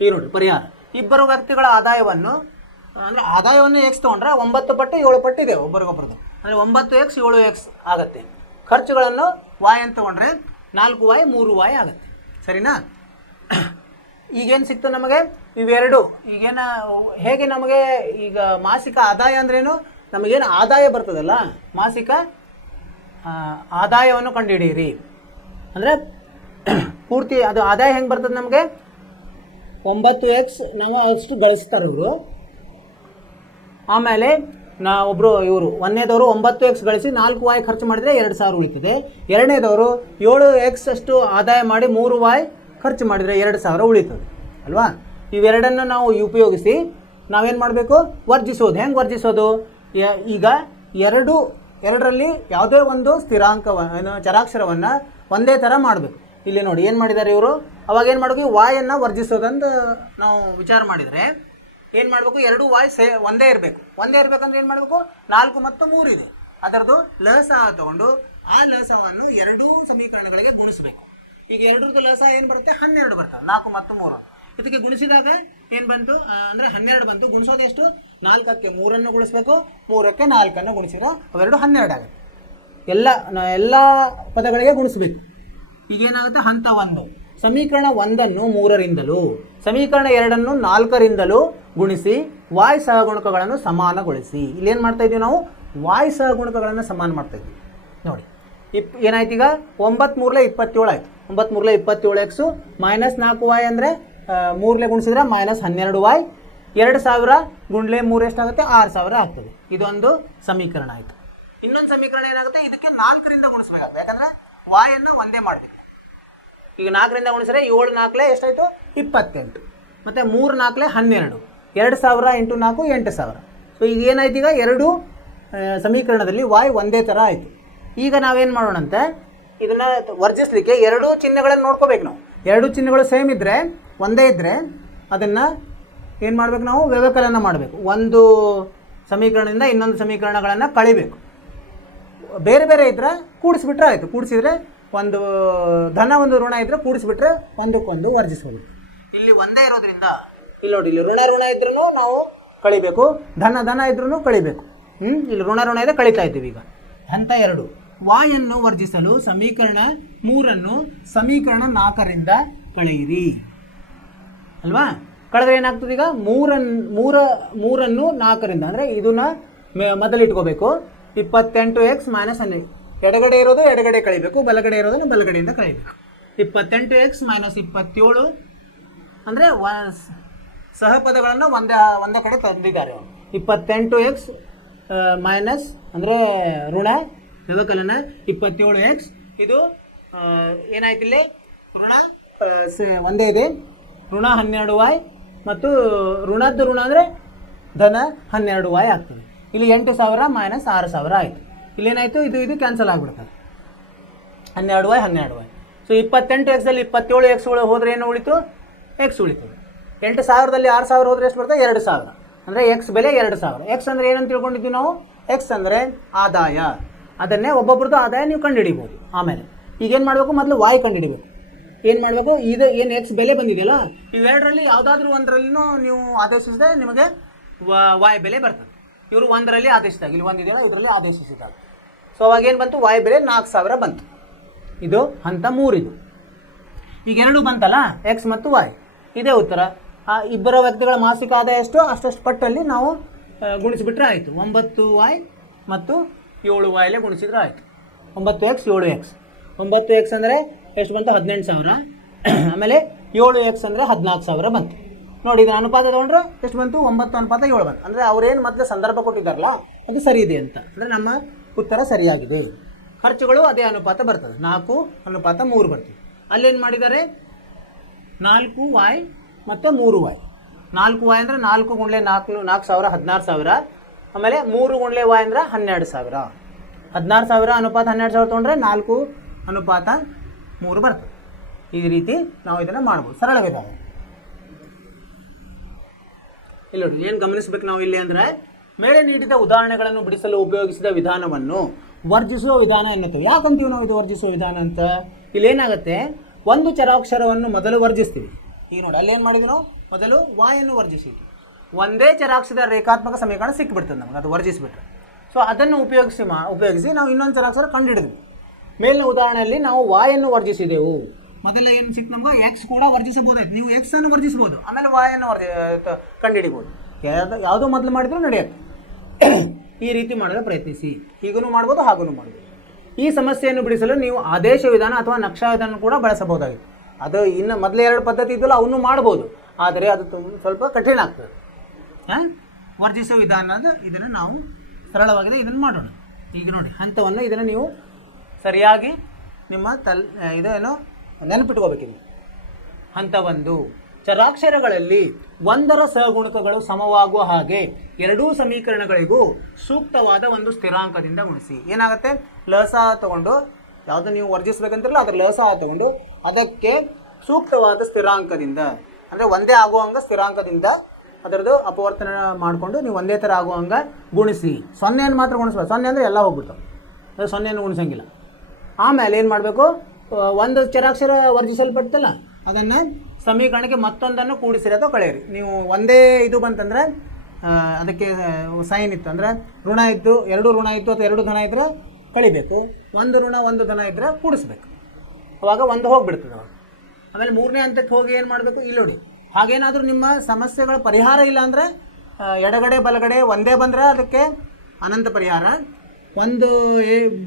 ಈಗ ನೋಡಿ ಪರಿಹಾರ. ಇಬ್ಬರು ವ್ಯಕ್ತಿಗಳ ಆದಾಯವನ್ನು ಎಕ್ಸ್ ತೊಗೊಂಡ್ರೆ 9 ಪಟ್ಟು 7 ಪಟ್ಟು ಇದೆ ಒಬ್ಬರಿಗೊಬ್ಬರದು. ಅಂದರೆ 9x 7x ಆಗುತ್ತೆ. ಖರ್ಚುಗಳನ್ನು y ಅಂತ ತೊಗೊಂಡ್ರೆ 4y 3y ಆಗುತ್ತೆ. ಸರಿನಾ? ಈಗೇನು ಸಿಕ್ತು ನಮಗೆ, ಇವೆರಡು. ಹೇಗೆ ನಮಗೆ ಈಗ ಮಾಸಿಕ ಆದಾಯ ಅಂದ್ರೇನು, ನಮಗೇನು ಆದಾಯ ಬರ್ತದಲ್ಲ, ಮಾಸಿಕ ಆದಾಯವನ್ನು ಕಂಡುಹಿಡಿಯಿರಿ. ಅಂದರೆ ಪೂರ್ತಿ ಅದು ಆದಾಯ ಹೆಂಗೆ ಬರ್ತದೆ ನಮಗೆ 9x ನಾವು ಅಷ್ಟು ಗಳಿಸ್ತಾರೆ ಇವರು. ಆಮೇಲೆ ಒಬ್ಬರು ಇವರು ಒಂದನೇದವರು 9x ಗಳಿಸಿ 4y ಖರ್ಚು ಮಾಡಿದರೆ 2000 ಉಳಿತದೆ. ಎರಡನೇದವರು 7x ಅಷ್ಟು ಆದಾಯ ಮಾಡಿ 3y ಖರ್ಚು ಮಾಡಿದರೆ 2000 ಉಳಿತದೆ ಅಲ್ವಾ. ಇವೆರಡನ್ನು ನಾವು ಉಪಯೋಗಿಸಿ ನಾವೇನು ಮಾಡಬೇಕು, ವರ್ಜಿಸೋದು. ಹೆಂಗೆ ವರ್ಜಿಸೋದು? ಈಗ ಎರಡರಲ್ಲಿ ಯಾವುದೇ ಒಂದು ಸ್ಥಿರಾಂಕವನ್ನು ಚರಾಕ್ಷರವನ್ನು ಒಂದೇ ಥರ ಮಾಡಬೇಕು. ಇಲ್ಲಿ ನೋಡಿ ಏನು ಮಾಡಿದ್ದಾರೆ ಇವರು. ಅವಾಗ ಏನು ಮಾಡಬೇಕು, ವಾಯನ್ನು ವರ್ಜಿಸೋದಂದು ನಾವು ವಿಚಾರ ಮಾಡಿದರೆ ಏನು ಮಾಡಬೇಕು, ಎರಡು ವಾಯ್ ಒಂದೇ ಇರಬೇಕು. ಒಂದೇ ಇರಬೇಕಂದ್ರೆ ಏನು ಮಾಡಬೇಕು, 4 ಮತ್ತು 3 ಇದೆ, ಅದರದ್ದು ಲಸ ತಗೊಂಡು ಆ ಲಸವನ್ನು ಎರಡೂ ಸಮೀಕರಣಗಳಿಗೆ ಗುಣಿಸಬೇಕು. ಈಗ ಎರಡರದ್ದು ಲಸ ಏನು ಬರುತ್ತೆ, 12 ಬರ್ತದೆ. 4 ಮತ್ತು 3 ಇದಕ್ಕೆ ಗುಣಿಸಿದಾಗ ಏನು ಬಂತು ಅಂದರೆ 12 ಬಂತು. ಗುಣಿಸೋದೆಷ್ಟು, 4ಕ್ಕೆ 3 ಗುಣಿಸ್ಬೇಕು, 3ಕ್ಕೆ 4 ಗುಣಿಸಿದ್ರೆ ಅವೆರಡು 12 ಆಗುತ್ತೆ. ಎಲ್ಲ ಪದಗಳಿಗೆ ಗುಣಿಸ್ಬೇಕು. ಈಗೇನಾಗುತ್ತೆ, ಹಂತ 1 ಸಮೀಕರಣ 1ಅನ್ನು 3ರಿಂದಲೂ ಸಮೀಕರಣ 2ಅನ್ನು 4ರಿಂದಲೂ ಗುಣಿಸಿ ವಾಯ್ ಸಹಗುಣಕಗಳನ್ನು ಸಮಾನಗೊಳಿಸಿ. ಇಲ್ಲೇನು ಮಾಡ್ತಾ ಇದ್ದೀವಿ ನಾವು, ವಾಯ್ ಸಹಗುಣಕಗಳನ್ನು ಸಮಾನ ಮಾಡ್ತಾ ಇದ್ದೀವಿ. ನೋಡಿ ಏನಾಯ್ತು, ಈಗ 9 3 27 ಆಯಿತು. 9 3 27x ಮೈನಸ್ 4y ಅಂದರೆ 3 ಗುಣಿಸಿದ್ರೆ ಮೈನಸ್ 12y. 2000 ಗುಂಡ್ಲೆ 3 ಎಷ್ಟಾಗುತ್ತೆ, 6000 ಆಗ್ತದೆ. ಇದೊಂದು ಸಮೀಕರಣ ಆಯಿತು. ಇನ್ನೊಂದು ಸಮೀಕರಣ ಏನಾಗುತ್ತೆ, ಇದಕ್ಕೆ 4ರಿಂದ ಗುಣಿಸ್ಬೇಕಾಗುತ್ತೆ. ಯಾಕಂದರೆ ವಾಯನ್ನು ಒಂದೇ ಮಾಡಬೇಕು. ಈಗ 4ರಿಂದ ಗುಣಿಸಿದ್ರೆ 7 4 ಎಷ್ಟಾಯಿತು, 28. ಮತ್ತು 3 4 12. 2000 × 4 8000. ಸೊ ಈಗ ಏನಾಯ್ತು, ಈಗ ಎರಡು ಸಮೀಕರಣದಲ್ಲಿ ವಾಯ್ ಒಂದೇ ಥರ ಆಯಿತು. ಈಗ ನಾವೇನು ಮಾಡೋಣಂತೆ, ಇದನ್ನು ವರ್ಜಿಸಲಿಕ್ಕೆ ಎರಡು ಚಿಹ್ನೆಗಳನ್ನು ನೋಡ್ಕೋಬೇಕು ನಾವು. ಎರಡು ಚಿಹ್ನೆಗಳು ಸೇಮ್ ಇದ್ದರೆ, ಒಂದೇ ಇದ್ದರೆ ಅದನ್ನು ಏನು ಮಾಡಬೇಕು, ನಾವು ವ್ಯವಕಲನ ಮಾಡಬೇಕು. ಒಂದು ಸಮೀಕರಣದಿಂದ ಇನ್ನೊಂದು ಸಮೀಕರಣಗಳನ್ನು ಕಳಿಬೇಕು. ಬೇರೆ ಬೇರೆ ಇದ್ದರೆ ಕೂಡಿಸ್ಬಿಟ್ರೆ ಆಯಿತು. ಕೂಡಿಸಿದ್ರೆ ಒಂದು ಧನ ಒಂದು ಋಣ ಇದ್ದರೆ ಕೂಡಿಸ್ಬಿಟ್ರೆ ಒಂದಕ್ಕೊಂದು ವರ್ಜಿಸ್ಬೋದು. ಇಲ್ಲಿ ಒಂದೇ ಇರೋದ್ರಿಂದ ಇಲ್ಲಿ ನೋಡಿ, ಇಲ್ಲಿ ಋಣ ಇದ್ರೂ ನಾವು ಕಳಿಬೇಕು, ಧನ ಇದ್ರೂ ಕಳಿಬೇಕು. ಇಲ್ಲಿ ಋಣ ಇದೆ, ಕಳಿತಾ ಇದ್ದೀವಿ. ಈಗ ಹಂತ 2 ವಾಯನ್ನು ವರ್ಜಿಸಲು ಸಮೀಕರಣ 3ಅನ್ನು ಸಮೀಕರಣ 4ರಿಂದ ಕಳೆಯಿರಿ ಅಲ್ವಾ. ಕಳೆದ್ರೆ ಏನಾಗ್ತದೆ, ಈಗ 3ಅನ್ನು 4ರಿಂದ ಅಂದರೆ ಇದನ್ನ ಮೊದಲಿಟ್ಕೋಬೇಕು. 28x - 12 ಎಡಗಡೆ ಇರೋದು ಎಡಗಡೆ ಕಳಿಬೇಕು, ಬಲಗಡೆ ಇರೋದನ್ನು ಬಲಗಡೆಯಿಂದ ಕಳಿಬೇಕು. 28x - 27 ಅಂದರೆ ಸಹಪದಗಳನ್ನು ಒಂದೇ ಕಡೆ ತಂದಿದ್ದಾರೆ. 28x ಮೈನಸ್ ಅಂದರೆ ಋಣ ವ್ಯವಕಲನ 27x. ಇದು ಏನಾಯ್ತು, ಇಲ್ಲಿ ಋಣ ಒಂದೇ ಇದೆ, ಋಣ 12y ಮತ್ತು ಋಣದ್ದು ಋಣ ಅಂದರೆ ಧನ 12y ಆಗ್ತದೆ. ಇಲ್ಲಿ 8000 - 6000 ಆಯಿತು. ಇಲ್ಲೇನಾಯಿತು, ಇದು ಕ್ಯಾನ್ಸಲ್ ಆಗಿಬಿಡ್ತದೆ. 12y. ಸೊ 28xದಲ್ಲಿ 27x ಹೋದರೆ ಏನು ಉಳಿತು, ಎಕ್ಸ್ ಉಳಿತದೆ. 8000ದಲ್ಲಿ 6000 ಹೋದರೆ ಎಷ್ಟು ಬರ್ತದೆ, 2000. ಅಂದರೆ ಎಕ್ಸ್ ಬೆಲೆ 2000. ಎಕ್ಸ್ ಅಂದರೆ ಏನಂತ ತಿಳ್ಕೊಂಡಿದ್ವಿ ನಾವು, ಎಕ್ಸ್ ಅಂದರೆ ಆದಾಯ. ಅದನ್ನೇ ಒಬ್ಬೊಬ್ರದ್ದು ಆದಾಯ ನೀವು ಕಂಡುಹಿಡಿಬೋದು. ಆಮೇಲೆ ಈಗೇನು ಮಾಡಬೇಕು, ಮೊದಲು ವಾಯ್ ಕಂಡುಹಿಡಿಬೇಕು. ಏನು ಮಾಡಬೇಕು, ಇದು ಏನು ಎಕ್ಸ್ ಬೆಲೆ ಬಂದಿದೆಯಲ್ಲ, ಇವೆರಡರಲ್ಲಿ ಯಾವುದಾದ್ರೂ ಒಂದರಲ್ಲಿನೂ ನೀವು ಆದೇಶಿಸಿದ್ರೆ ನಿಮಗೆ ವಾಯ್ ಬೆಲೆ ಬರ್ತದೆ. ಇವರು ಒಂದರಲ್ಲಿ ಆದೇಶಿಸಿದಾಗ, ಇಲ್ಲಿ ಒಂದಿದೆಯಲ್ಲ ಇದರಲ್ಲಿ ಆದೇಶಿಸಿದಾಗ, ಸೊ ಅವಾಗೇನು ಬಂತು, ವಾಯ್ ಬೆಲೆ 4000 ಬಂತು. ಇದು ಹಂತ 3 ಇದು. ಈಗ ಎರಡು ಬಂತಲ್ಲ, ಎಕ್ಸ್ ಮತ್ತು ವಾಯ್, ಇದೇ ಉತ್ತರ. ಆ ಇಬ್ಬರ ವ್ಯಕ್ತಿಗಳ ಮಾಸಿಕ ಆದಾಯ ಎಷ್ಟು, ಅಷ್ಟು ಪಟ್ಟಲ್ಲಿ ನಾವು ಗುಣಿಸಿಬಿಟ್ರೆ ಆಯಿತು. 9y ಮತ್ತು 7y ಗುಣಿಸಿದ್ರೆ ಆಯಿತು. 9x 7x. 9x ಅಂದರೆ ಎಷ್ಟು ಬಂತು, 18000. ಆಮೇಲೆ 7x ಅಂದರೆ 14000 ಬಂತು. ನೋಡಿ, ಇದು ಅನುಪಾತ ತೊಗೊಂಡ್ರೆ ಎಷ್ಟು ಬಂತು, 9:7 ಬಂತು. ಅಂದರೆ ಅವ್ರೇನು ಮೊದಲು ಸಂದರ್ಭ ಕೊಟ್ಟಿದ್ದಾರಲ್ಲ ಅದು ಸರಿ ಇದೆ ಅಂತ, ಅಂದರೆ ನಮ್ಮ ಉತ್ತರ ಸರಿಯಾಗಿದೆ. ಖರ್ಚುಗಳು ಅದೇ ಅನುಪಾತ ಬರ್ತದೆ, 4:3 ಬರ್ತದೆ. ಅಲ್ಲೇನು ಮಾಡಿದ್ದಾರೆ, 4y ಮತ್ತು 3y. 4y ಅಂದರೆ 4 × 4 4000 16000. ಆಮೇಲೆ 3 × y ಅಂದರೆ 12000. 16000 ಅನುಪಾತ 12000 ತೊಗೊಂಡ್ರೆ 4:3 ಬರ್ತದೆ. ಈ ರೀತಿ ನಾವು ಇದನ್ನು ಮಾಡ್ಬೋದು, ಸರಳ ವಿಧಾನ. ಇಲ್ಲಿ ನೋಡಿ, ಏನು ಗಮನಿಸ್ಬೇಕು ನಾವು ಇಲ್ಲಿ ಅಂದರೆ, ಮೇಲೆ ನೀಡಿದ ಉದಾಹರಣೆಗಳನ್ನು ಬಿಡಿಸಲು ಉಪಯೋಗಿಸಿದ ವಿಧಾನವನ್ನು ವರ್ಜಿಸುವ ವಿಧಾನ ಎನ್ನುತ್ತೇವೆ. ಯಾಕಂತೀವಿ ನಾವು ಇದು ವರ್ಜಿಸುವ ವಿಧಾನ ಅಂತ? ಇಲ್ಲಿ ಏನಾಗುತ್ತೆ, ಒಂದು ಚರಾಕ್ಷರವನ್ನು ಮೊದಲು ವರ್ಜಿಸ್ತೀವಿ. ಈಗ ನೋಡಿ, ಅಲ್ಲೇನು ಮಾಡಿದ್ವಿ ನಾವು, ಮೊದಲು ವಾಯನ್ನು ವರ್ಜಿಸಿದ್ವಿ. ಒಂದೇ ಚರಾಕ್ಷರದ ರೇಖಾತ್ಮಕ ಸಮೀಕರಣ ಸಿಕ್ಕಿಬಿಡ್ತದೆ ನಮಗೆ, ಅದು ವರ್ಜಿಸಿಬಿಟ್ರೆ. ಸೊ ಅದನ್ನು ಉಪಯೋಗಿಸಿ ನಾವು ಇನ್ನೊಂದು ಚರಾಕ್ಷರ ಕಂಡುಹಿಡಿದ್ವಿ. ಮೇಲಿನ ಉದಾಹರಣೆಯಲ್ಲಿ ನಾವು ವಾಯನ್ನು ವರ್ಜಿಸಿದೆವು. ಮೊದಲ ಏನು ಸಿಕ್ತು ನಮ್ಗೆ, ಎಕ್ಸ್ ಕೂಡ ವರ್ಜಿಸಬಹುದಾಯ್ತು. ನೀವು ಎಕ್ಸ್ ಅನ್ನು ವರ್ಜಿಸ್ಬೋದು, ಆಮೇಲೆ ವಾಯನ್ನು ಕಂಡುಹಿಡಿಬೋದು. ಯಾವುದೋ ಮೊದಲು ಮಾಡಿದ್ರು ನಡೆಯುತ್ತೆ. ಈ ರೀತಿ ಮಾಡಲು ಪ್ರಯತ್ನಿಸಿ. ಹೀಗೂ ಮಾಡ್ಬೋದು, ಹಾಗೂ ಮಾಡ್ಬೋದು. ಈ ಸಮಸ್ಯೆಯನ್ನು ಬಿಡಿಸಲು ನೀವು ಆದೇಶ ವಿಧಾನ ಅಥವಾ ನಕ್ಷಾ ವಿಧಾನ ಕೂಡ ಬಳಸಬಹುದಾಗಿತ್ತು. ಅದು ಇನ್ನು ಮೊದಲೇ 2 ಪದ್ಧತಿ ಇದ್ದಲ್ಲ ಅವನು ಮಾಡ್ಬೋದು, ಆದರೆ ಅದು ಸ್ವಲ್ಪ ಕಠಿಣ ಆಗ್ತದೆ. ವರ್ಜಿಸುವ ವಿಧಾನ ಇದನ್ನು ನಾವು ಸರಳವಾಗಿದೆ, ಇದನ್ನು ಮಾಡೋಣ. ಈಗ ನೋಡಿ ಹಂತವನ್ನು ಇದನ್ನು ನೀವು ಸರಿಯಾಗಿ ನಿಮ್ಮ ಇದೇನೋ ನೆನಪಿಟ್ಕೋಬೇಕಿದೆ. ಹಂತ 1, ಚರಾಕ್ಷರಗಳಲ್ಲಿ ಒಂದರ ಸಹಗುಣಕಗಳು ಸಮವಾಗುವ ಹಾಗೆ ಎರಡೂ ಸಮೀಕರಣಗಳಿಗೂ ಸೂಕ್ತವಾದ ಒಂದು ಸ್ಥಿರಾಂಕದಿಂದ ಗುಣಿಸಿ. ಏನಾಗುತ್ತೆ, ಲಸ ತಗೊಂಡು ಯಾವುದು ನೀವು ವರ್ಜಿಸ್ಬೇಕಂತಿರಲ್ಲ ಅದರ ಲಸ ತಗೊಂಡು ಅದಕ್ಕೆ ಸೂಕ್ತವಾದ ಸ್ಥಿರಾಂಕದಿಂದ, ಅಂದರೆ ಒಂದೇ ಆಗುವಂಗ ಸ್ಥಿರಾಂಕದಿಂದ ಅದರದ್ದು ಅಪವರ್ತನ ಮಾಡಿಕೊಂಡು ನೀವು ಒಂದೇ ಥರ ಆಗುವಂಗ ಗುಣಿಸಿ. 0 ಮಾತ್ರ ಗುಣಿಸ್ಬೇಕು. 0 ಅಂದರೆ ಎಲ್ಲ ಹೋಗ್ಬಿಡ್ತಾವೆ, ಅದು 0 ಗುಣಿಸಂಗಿಲ್ಲ. ಆಮೇಲೆ ಏನು ಮಾಡಬೇಕು, ಒಂದು ಚರಾಕ್ಷರ ವರ್ಜಿಸಲ್ಪಡ್ತಲ್ಲ ಅದನ್ನು ಸಮೀಕರಣಕ್ಕೆ ಮತ್ತೊಂದನ್ನು ಕೂಡಿಸಿರಿ ಅಥವಾ ಕಳೆಯಿರಿ. ನೀವು ಒಂದೇ ಇದು ಬಂತಂದರೆ ಅದಕ್ಕೆ ಸೈನ್ ಇತ್ತು ಅಂದರೆ ಋಣ ಇತ್ತು, 2 ಋಣ ಇತ್ತು ಅಥವಾ 2 ಧನ ಇದ್ದರೆ ಕಳಿಬೇಕು, 1 ಋಣ 1 ಧನ ಇದ್ದರೆ ಕೂಡಿಸ್ಬೇಕು. ಅವಾಗ 1 ಹೋಗಿಬಿಡ್ತದೆ. ಅವಾಗ ಆಮೇಲೆ 3ನೇ ಹಂತಕ್ಕೆ ಹೋಗಿ ಏನು ಮಾಡಬೇಕು, ಇಲ್ಲಿ ನೋಡಿ. ಹಾಗೇನಾದರೂ ನಿಮ್ಮ ಸಮಸ್ಯೆಗಳ ಪರಿಹಾರ ಇಲ್ಲ ಅಂದರೆ ಎಡಗಡೆ ಬಲಗಡೆ ಒಂದೇ ಬಂದರೆ ಅದಕ್ಕೆ ಅನಂತ ಪರಿಹಾರ, ಒಂದು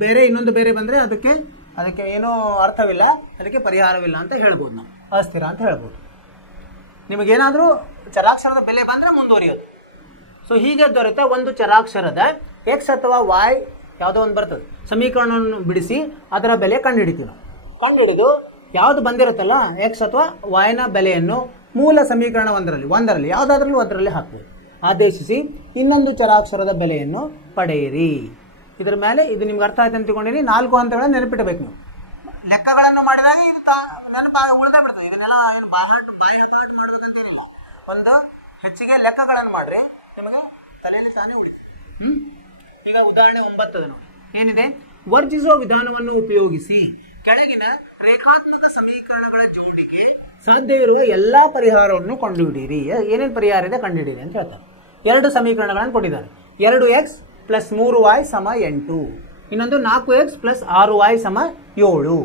ಬೇರೆ ಇನ್ನೊಂದು ಬೇರೆ ಬಂದರೆ ಅದಕ್ಕೆ ಏನೂ ಅರ್ಥವಿಲ್ಲ, ಅದಕ್ಕೆ ಪರಿಹಾರವಿಲ್ಲ ಅಂತ ಹೇಳ್ಬೋದು. ನಾವು ಅಸ್ಥಿರ ಅಂತ ಹೇಳ್ಬೋದು. ನಿಮಗೇನಾದರೂ ಚರಾಕ್ಷರದ ಬೆಲೆ ಬಂದರೆ ಮುಂದುವರಿಯೋದು. ಸೊ ಹೀಗೆ ದೊರೆತ ಒಂದು ಚರಾಕ್ಷರದ ಎಕ್ಸ್ ಅಥವಾ ವಾಯ್ ಯಾವುದೋ ಒಂದು ಬರ್ತದೆ, ಸಮೀಕರಣವನ್ನು ಬಿಡಿಸಿ ಅದರ ಬೆಲೆ ಕಂಡುಹಿಡಿತೀವಿ ನಾವು. ಕಂಡುಹಿಡಿದು ಯಾವುದು ಬಂದಿರುತ್ತಲ್ಲ ಎಕ್ಸ್ ಅಥವಾ ವಾಯ್ನ ಬೆಲೆಯನ್ನು ಮೂಲ ಸಮೀಕರಣ ಒಂದರಲ್ಲಿ ಯಾವುದಾದ್ರೂ ಅದರಲ್ಲಿ ಹಾಕ್ಬೋದು. ಆದೇಶಿಸಿ ಇನ್ನೊಂದು ಚರಾಕ್ಷರದ ಬೆಲೆಯನ್ನು ಪಡೆಯಿರಿ. ಇದರ ಮೇಲೆ ಇದು ನಿಮ್ಗೆ ಅರ್ಥ ಆಯ್ತು ಅಂತ ತಿಳ್ಕೊಂಡಿರಿ. 4 ಹಂತಗಳನ್ನು ನೆನಪಿಡಬೇಕು ನೀವು. ಲೆಕ್ಕಗಳನ್ನು ಮಾಡಿದಾಗ ಇದು ಉಳಿದೇ ಬಿಡ್ತದೆ. ಇದನ್ನೆಲ್ಲ ಏನು ಬಾಯಿ ಹಾಟ್ ಮಾಡಬೇಕಂತ ಇರಲ್ಲ. ಒಂದು ಹೆಚ್ಚಿಗೆ ಲೆಕ್ಕಗಳನ್ನು ಮಾಡಿರಿ, ನಿಮಗೆ ತಲೆಯಲ್ಲಿ ತಾನೇ ಉಳಿತು. ಈಗ ಉದಾಹರಣೆ 9 ನೋಡಿ, ಏನಿದೆ, ವರ್ಜಿಸುವ ವಿಧಾನವನ್ನು ಉಪಯೋಗಿಸಿ ಕೆಳಗಿನ ರೇಖಾತ್ಮಕ ಸಮೀಕರಣಗಳ ಜೋಡಿಗೆ ಸಾಧ್ಯವಿರುವ ಎಲ್ಲ ಪರಿಹಾರವನ್ನು ಕಂಡುಹಿಡಿಯಿರಿ. ಏನೇನು ಪರಿಹಾರ ಇದೆ ಕಂಡುಹಿಡಿಯಿರಿ ಅಂತ ಹೇಳ್ತಾರೆ. 2 ಸಮೀಕರಣಗಳನ್ನು ಕೊಟ್ಟಿದ್ದಾರೆ. 2x + 3y = 8, ಇನ್ನೊಂದು 4x + 6y = 7.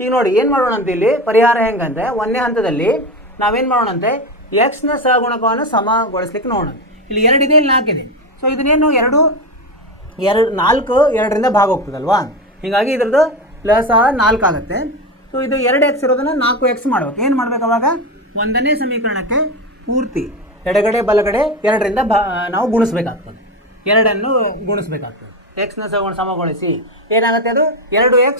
ಈಗ ನೋಡಿ ಏನು ಮಾಡೋಣ ಅಂತ ಇಲ್ಲಿ ಪರಿಹಾರ ಹೆಂಗಂದ್ರೆ 1ನೇ ಹಂತದಲ್ಲಿ ನಾವೇನು ಮಾಡೋಣಂತೆ, ಎಕ್ಸ್ನ ಸಹಗುಣಕವನ್ನು ಸಮಗೊಳಿಸ್ಲಿಕ್ಕೆ ನೋಡೋಣ. ಇಲ್ಲಿ 2 ಇದೆ, ಇಲ್ಲಿ 4 ಇದೆ. ಸೊ ಇದನ್ನೇನು 4 2ರಿಂದ ಭಾಗ ಹೋಗ್ತದಲ್ವಾ, ಹೀಗಾಗಿ ಇದ್ರದ್ದು ಲಸ 4 ಆಗುತ್ತೆ. ಸೊ ಇದು 2x ಇರೋದನ್ನು 4x ಮಾಡ್ಬೇಕು. ಏನು ಮಾಡ್ಬೇಕು ಅವಾಗ, 1ನೇ ಸಮೀಕರಣಕ್ಕೆ ಪೂರ್ತಿ ಎಡಗಡೆ ಬಲಗಡೆ 2ರಿಂದ ನಾವು ಗುಣಿಸ್ಬೇಕಾಗ್ತದೆ, 2ಅನ್ನು ಗುಣಿಸ್ಬೇಕಾಗ್ತದೆ. ಎಕ್ಸ್ನ ಸಮಗೊಳಿಸಿ ಏನಾಗುತ್ತೆ, ಅದು 2x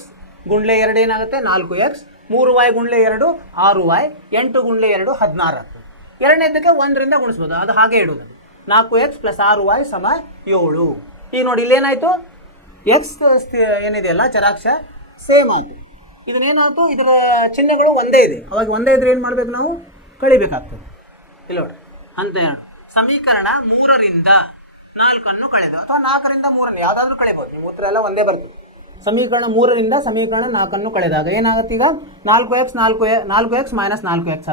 ಗುಂಡ್ಲೆ 2 ಏನಾಗುತ್ತೆ 4x, 3y ಗುಂಡ್ಲೆ 2 6y, 8 ಗುಂಡ್ಲೆ 2 16 ಆಗ್ತದೆ. 2ನೇದಕ್ಕೆ 1ರಿಂದ ಗುಣಿಸ್ಬೋದು, ಅದು ಹಾಗೆ ಇಡೋದು. 4x + 6y = 7. ಈಗ ನೋಡಿ ಇಲ್ಲೇನಾಯಿತು, ಎಕ್ಸ್ ಏನಿದೆಯಲ್ಲ ಚರಾಕ್ಷ ಸೇಮ್ ಆಯಿತು. ಇದನ್ನೇನಾಯಿತು, ಇದರ ಚಿಹ್ನೆಗಳು ಒಂದೇ ಇದೆ. ಅವಾಗ ಒಂದೇ ಇದ್ರೆ ಏನು ಮಾಡಬೇಕು, ನಾವು ಕಳಿಬೇಕಾಗ್ತದೆ. ಇಲ್ಲ ನೋಡ್ರಿ, ಹಂತ 2 ಸಮೀಕರಣ 3ರಿಂದ 4 ಕಳೆದು ಅಥವಾ 4ರಿಂದ 3 ಯಾವುದಾದ್ರೂ ಕಳಿಬೋದು, ನಿಮ್ಮ ಉತ್ತರ ಎಲ್ಲ ಒಂದೇ ಬರ್ತದೆ. ಸಮೀಕರಣ 3ರಿಂದ ಸಮೀಕರಣ 4 ಕಳೆದಾಗ ಏನಾಗುತ್ತೆ, ಈಗ 4x - 4x